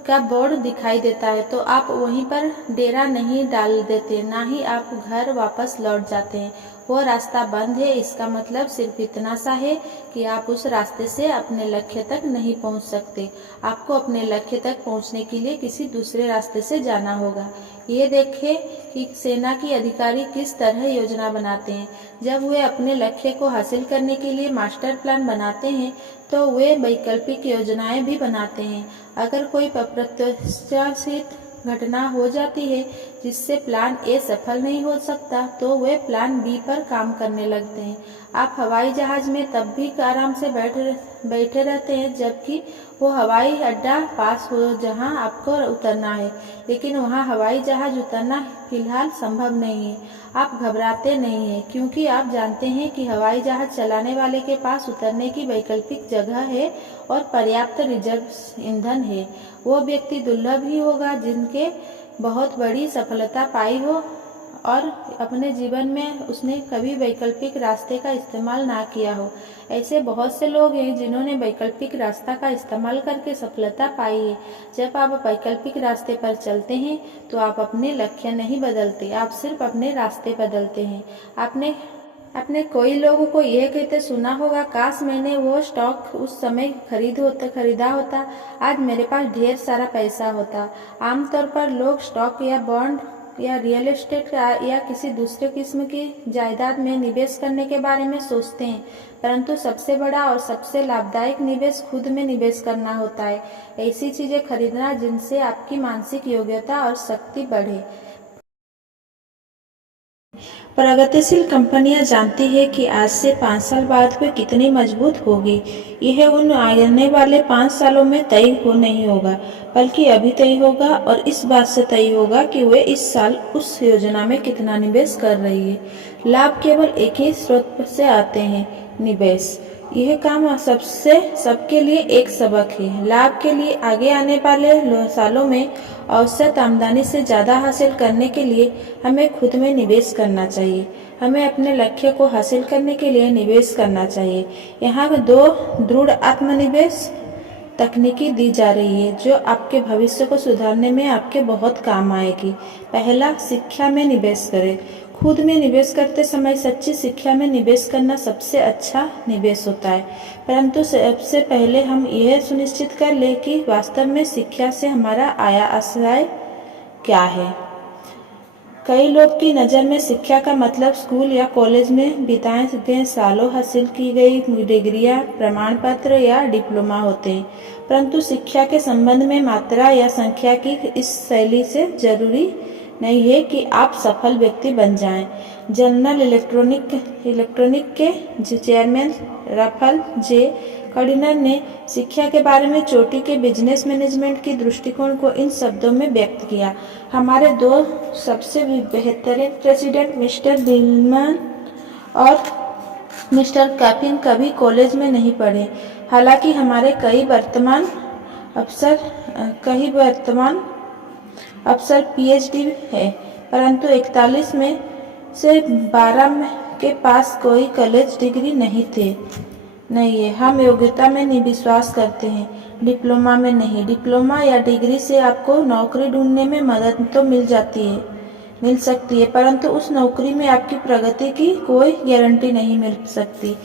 का बोर्ड दिखाई देता है तो आप वहीं पर डेरा नहीं डाल देते, ना ही आप घर वापस लौट जाते हैं। वो रास्ता बंद है, इसका मतलब सिर्फ इतना सा है कि आप उस रास्ते से अपने लक्ष्य तक नहीं पहुंच सकते। आपको अपने लक्ष्य तक पहुंचने के लिए किसी दूसरे रास्ते से जाना होगा। ये देखें कि सेना के अधिकारी किस तरह योजना बनाते हैं। जब वे अपने लक्ष्य को हासिल करने के लिए मास्टर प्लान बनाते हैं तो वे वैकल्पिक योजनाएं भी बनाते हैं। अगर कोई अप्रत्याशित घटना हो जाती है जिससे प्लान ए सफल नहीं हो सकता तो वे प्लान बी पर काम करने लगते हैं। आप हवाई जहाज में तब भी आराम से बैठे रहते हैं जबकि वो हवाई अड्डा पास हो जहां आपको उतरना है, लेकिन वहां हवाई जहाज उतरना फिलहाल संभव नहीं है। आप घबराते नहीं हैं क्योंकि आप जानते हैं कि हवाई जहाज चलाने वाले के पास उतरने की वैकल्पिक जगह है और पर्याप्त रिजर्व ईंधन है। वो व्यक्ति दुर्लभ ही होगा जिनके बहुत बड़ी सफलता पाई हो और अपने जीवन में उसने कभी वैकल्पिक रास्ते का इस्तेमाल ना किया हो। ऐसे बहुत से लोग हैं जिन्होंने वैकल्पिक रास्ता का इस्तेमाल करके सफलता पाई है। जब आप वैकल्पिक रास्ते पर चलते हैं तो आप अपने लक्ष्य नहीं बदलते, आप सिर्फ अपने रास्ते बदलते हैं। आपने कई लोगों को यह कहते सुना होगा, काश मैंने वो स्टॉक उस समय खरीदा होता, आज मेरे पास ढेर सारा पैसा होता। आमतौर पर लोग स्टॉक या बॉन्ड या रियल एस्टेट या किसी दूसरे किस्म की जायदाद में निवेश करने के बारे में सोचते हैं, परंतु सबसे बड़ा और सबसे लाभदायक निवेश खुद में निवेश करना होता है। ऐसी चीजें खरीदना जिनसे आपकी मानसिक योग्यता और शक्ति बढ़े। प्रगतिशील कंपनियां जानती हैं कि आज से 5 साल बाद वे कितनी मजबूत होगी। यह उन आने वाले 5 सालों में तय नहीं होगा, बल्कि अभी तय होगा और इस बात से तय होगा कि वे इस साल उस योजना में कितना निवेश कर रही है। लाभ केवल एक ही स्रोत से आते हैं, निवेश। यह काम सबके लिए एक सबक है। लाभ के लिए आगे आने वाले सालों में औसत आमदनी से ज़्यादा हासिल करने के लिए हमें खुद में निवेश करना चाहिए। हमें अपने लक्ष्य को हासिल करने के लिए निवेश करना चाहिए। यहाँ 2 दृढ़ आत्मनिवेश तकनीकी दी जा रही है जो आपके भविष्य को सुधारने में आपके बहुत काम आएगी। पहला, शिक्षा में निवेश करें। खुद में निवेश करते समय सच्ची शिक्षा में निवेश करना सबसे अच्छा निवेश होता है, परंतु सबसे पहले हम यह सुनिश्चित कर लें कि वास्तव में शिक्षा से हमारा आशय क्या है। कई लोग की नज़र में शिक्षा का मतलब स्कूल या कॉलेज में बिताए गए सालों हासिल की गई डिग्रियां, प्रमाण पत्र या डिप्लोमा होते हैं, परंतु शिक्षा के संबंध में मात्रा या संख्या की इस शैली से जरूरी नहीं है कि आप सफल व्यक्ति बन जाएं। जनरल इलेक्ट्रॉनिक के चेयरमैन राफेल जे कर्डिनर ने शिक्षा के बारे में चोटी के बिजनेस मैनेजमेंट की दृष्टिकोण को इन शब्दों में व्यक्त किया। हमारे 2 सबसे बेहतरीन प्रेसिडेंट मिस्टर बिलमैन और मिस्टर कैफिन कभी कॉलेज में नहीं पढ़े। हालांकि हमारे कई वर्तमान अफसर पीएचडी है, परंतु 41 में से 12 के पास कोई कॉलेज डिग्री नहीं है। हम योग्यता में विश्वास करते हैं, डिप्लोमा में नहीं। डिप्लोमा या डिग्री से आपको नौकरी ढूंढने में मदद तो मिल सकती है, परंतु उस नौकरी में आपकी प्रगति की कोई गारंटी नहीं मिल सकती।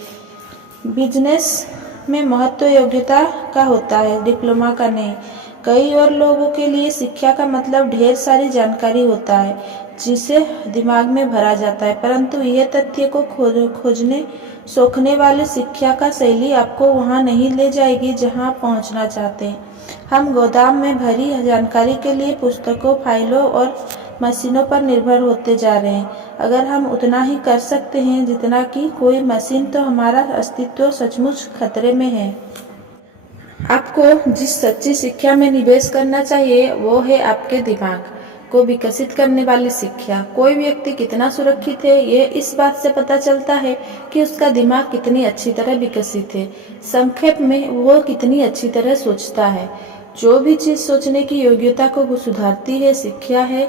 बिजनेस में महत्व योग्यता का होता है, डिप्लोमा का नहीं। कई और लोगों के लिए शिक्षा का मतलब ढेर सारी जानकारी होता है जिसे दिमाग में भरा जाता है, परंतु यह तथ्य को खोजने सोखने वाली शिक्षा का शैली आपको वहां नहीं ले जाएगी जहां आप पहुंचना चाहते हैं। हम गोदाम में भरी जानकारी के लिए पुस्तकों, फाइलों और मशीनों पर निर्भर होते जा रहे हैं। अगर हम उतना ही कर सकते हैं जितना कि कोई मशीन, तो हमारा अस्तित्व सचमुच खतरे में है। आपको जिस सच्ची शिक्षा में निवेश करना चाहिए वो है आपके दिमाग को विकसित करने वाली शिक्षा। कोई व्यक्ति कितना सुरक्षित है ये इस बात से पता चलता है कि उसका दिमाग कितनी अच्छी तरह विकसित है। संक्षेप में, वो कितनी अच्छी तरह सोचता है। जो भी चीज सोचने की योग्यता को सुधारती है शिक्षा है।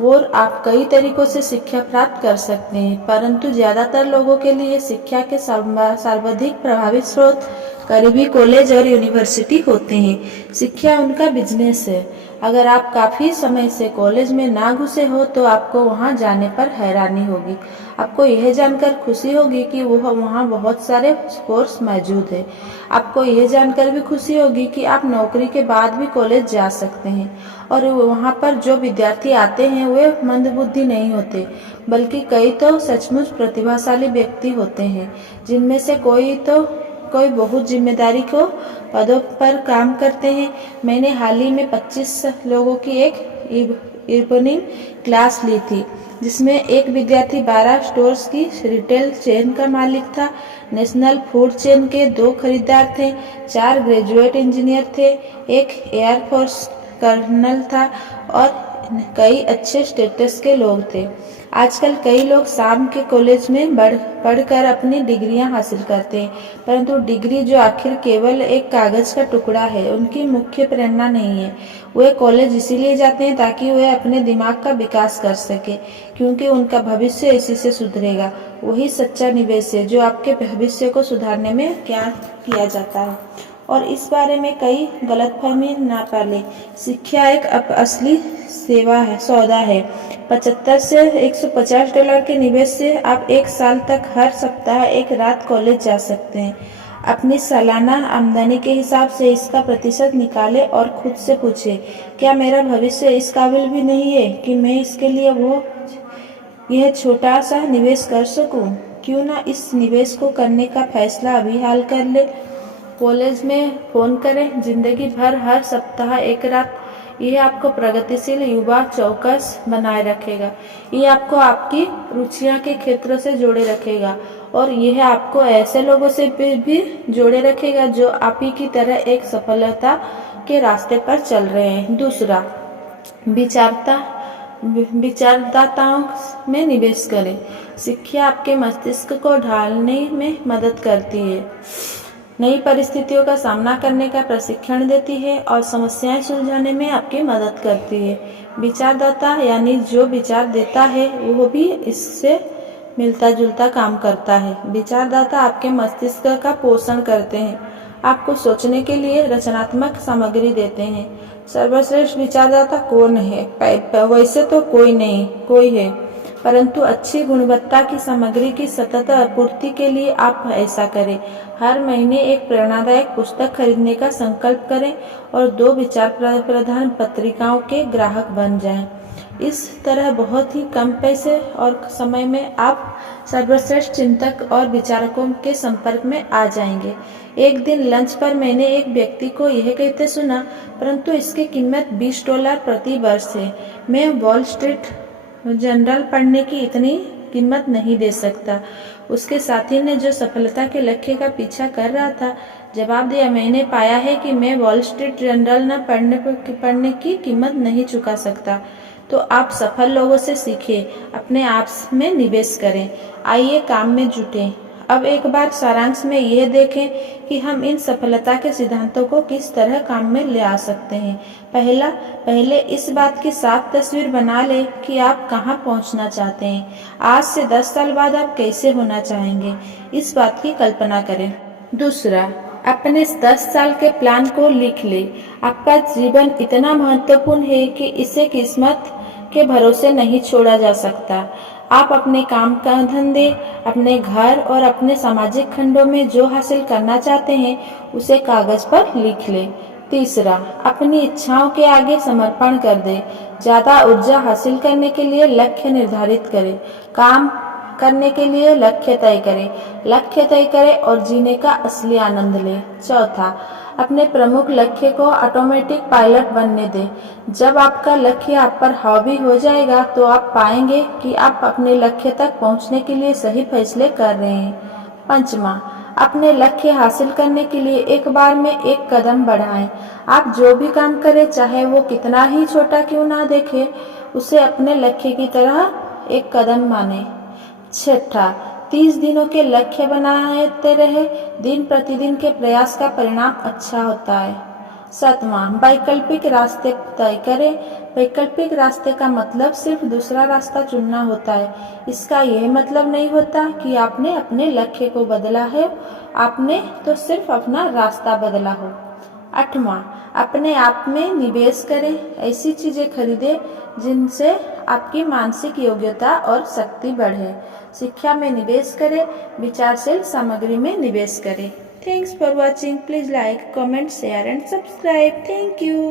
और आप कई तरीकों से शिक्षा प्राप्त कर सकते हैं, परंतु ज्यादातर लोगों के लिए शिक्षा के सर्वाधिक प्रभावी स्रोत करीबी कॉलेज और यूनिवर्सिटी होते हैं। शिक्षा उनका बिजनेस है। अगर आप काफी समय से कॉलेज में ना घुसे हो तो आपको वहां जाने पर हैरानी होगी। आपको यह जानकर खुशी होगी कि वहां बहुत सारे कोर्स मौजूद है। आपको यह जानकर भी खुशी होगी कि आप नौकरी के बाद भी कॉलेज जा सकते हैं और वहां पर जो विद्यार्थी आते हैं वे मंदबुद्धि नहीं होते, बल्कि कई तो सचमुच प्रतिभाशाली व्यक्ति होते हैं, जिनमें से कोई बहुत जिम्मेदारी को पदों पर काम करते हैं। मैंने हाल ही में 25 लोगों की एक इवनिंग क्लास ली थी, जिसमें एक विद्यार्थी 12 स्टोर्स की रिटेल चेन का मालिक था, नेशनल फूड चेन के 2 खरीदार थे, 4 ग्रेजुएट इंजीनियर थे, एक एयरफोर्स कर्नल था और कई अच्छे स्टेटस के लोग थे। आजकल कई लोग शाम के कॉलेज में पढ़कर अपनी डिग्रियां हासिल करते हैं, परंतु डिग्री जो आखिर केवल एक कागज का टुकड़ा है, उनकी मुख्य प्रेरणा नहीं है। वे कॉलेज इसीलिए जाते हैं ताकि वे अपने दिमाग का विकास कर सके, क्योंकि उनका भविष्य इसी से सुधरेगा। वही सच्चा निवेश है जो आपके भविष्य को सुधारने में क्या किया जाता है। और इस बारे में कई गलतफहमी ना पालें। शिक्षा एक असली सौदा है। 75 से $150 के निवेश से आप 1 साल तक हर सप्ताह 1 रात कॉलेज जा सकते हैं। अपनी सालाना आमदनी के हिसाब से इसका प्रतिशत निकालें और खुद से पूछें, क्या मेरा भविष्य इस काबिल भी नहीं है कि मैं इसके लिए यह छोटा सा निवेश कर सकूं? क्यों ना इस निवेश को करने का फैसला अभी हाल कर ले। कॉलेज में फोन करें जिंदगी भर हर सप्ताह 1 रात। यह आपको प्रगतिशील युवा चौकस बनाए रखेगा। यह आपको आपकी रुचियां के क्षेत्रों से जोड़े रखेगा और यह आपको ऐसे लोगों से भी जोड़े रखेगा जो आप ही की तरह एक सफलता के रास्ते पर चल रहे हैं। दूसरा, विचारदाताओं में निवेश करें। शिक्षा आपके मस्तिष्क को ढालने में मदद करती है, नई परिस्थितियों का सामना करने का प्रशिक्षण देती है और समस्याएं सुलझाने में आपकी मदद करती है। विचारदाता यानी जो विचार देता है वो भी इससे मिलता जुलता काम करता है। विचारदाता आपके मस्तिष्क का पोषण करते हैं, आपको सोचने के लिए रचनात्मक सामग्री देते हैं। सर्वश्रेष्ठ विचारदाता कौन है? वैसे तो कोई है, परंतु अच्छी गुणवत्ता की सामग्री की सतत आपूर्ति के लिए आप ऐसा करें। हर महीने एक प्रेरणादायक पुस्तक खरीदने का संकल्प करें और 2 विचार प्रधान पत्रिकाओं के ग्राहक बन जाएं। इस तरह बहुत ही कम पैसे और समय में आप सर्वश्रेष्ठ चिंतक और विचारकों के संपर्क में आ जाएंगे। एक दिन लंच पर मैंने एक व्यक्ति को यह कहते सुना, परंतु इसकी कीमत $20 प्रति वर्ष है। मैं वॉल स्ट्रीट जर्नल पढ़ने की इतनी कीमत नहीं दे सकता। उसके साथी ने, जो सफलता के लक्ष्य का पीछा कर रहा था, जवाब दिया, मैंने पाया है कि मैं वॉल स्ट्रीट जर्नल न पढ़ने की कीमत नहीं चुका सकता। तो आप सफल लोगों से सीखें, अपने आप में निवेश करें। आइए काम में जुटें। अब एक बार सारांश में यह देखें कि हम इन सफलता के सिद्धांतों को किस तरह काम में ले आ सकते हैं। पहले इस बात की साफ तस्वीर बना लें कि आप कहां पहुंचना चाहते हैं। आज से 10 साल बाद आप कैसे होना चाहेंगे, इस बात की कल्पना करें। दूसरा, अपने 10 साल के प्लान को लिख लें। आपका जीवन इतना महत्वपूर्ण है कि इसे किस्मत के भरोसे नहीं छोड़ा जा सकता। आप अपने काम का धंधे, अपने घर और अपने सामाजिक खंडों में जो हासिल करना चाहते हैं उसे कागज पर लिख लें। तीसरा, अपनी इच्छाओं के आगे समर्पण कर दें। ज़्यादा ऊर्जा हासिल करने के लिए लक्ष्य निर्धारित करें। काम करने के लिए लक्ष्य तय करें। लक्ष्य तय करें और जीने का असली आनंद लें। चौथा, अपने प्रमुख लक्ष्य को ऑटोमेटिक पायलट बनने दें। जब आपका लक्ष्य आप पर हावी हो जाएगा तो आप पाएंगे कि आप अपने लक्ष्य तक पहुंचने के लिए सही फैसले कर रहे हैं। पंचमा, अपने लक्ष्य हासिल करने के लिए एक बार में एक कदम बढ़ाएं। आप जो भी काम करें, चाहे वो कितना ही छोटा क्यों ना देखे, उसे अपने लक्ष्य की तरह एक कदम माने। छठा, 30 दिनों के लक्ष्य बनाते रहे। दिन प्रतिदिन के प्रयास का परिणाम अच्छा होता है। सातवां, वैकल्पिक रास्ते तय करें। वैकल्पिक रास्ते का मतलब सिर्फ दूसरा रास्ता चुनना होता है। इसका यह मतलब नहीं होता कि आपने अपने लक्ष्य को बदला है, आपने तो सिर्फ अपना रास्ता बदला हो। आठवां, अपने आप में निवेश करें। ऐसी चीजें खरीदें जिनसे आपकी मानसिक योग्यता और शक्ति बढ़े। शिक्षा में निवेश करें, विचारशील सामग्री में निवेश करें। Thanks for watching. Please like, comment, share and subscribe. Thank you.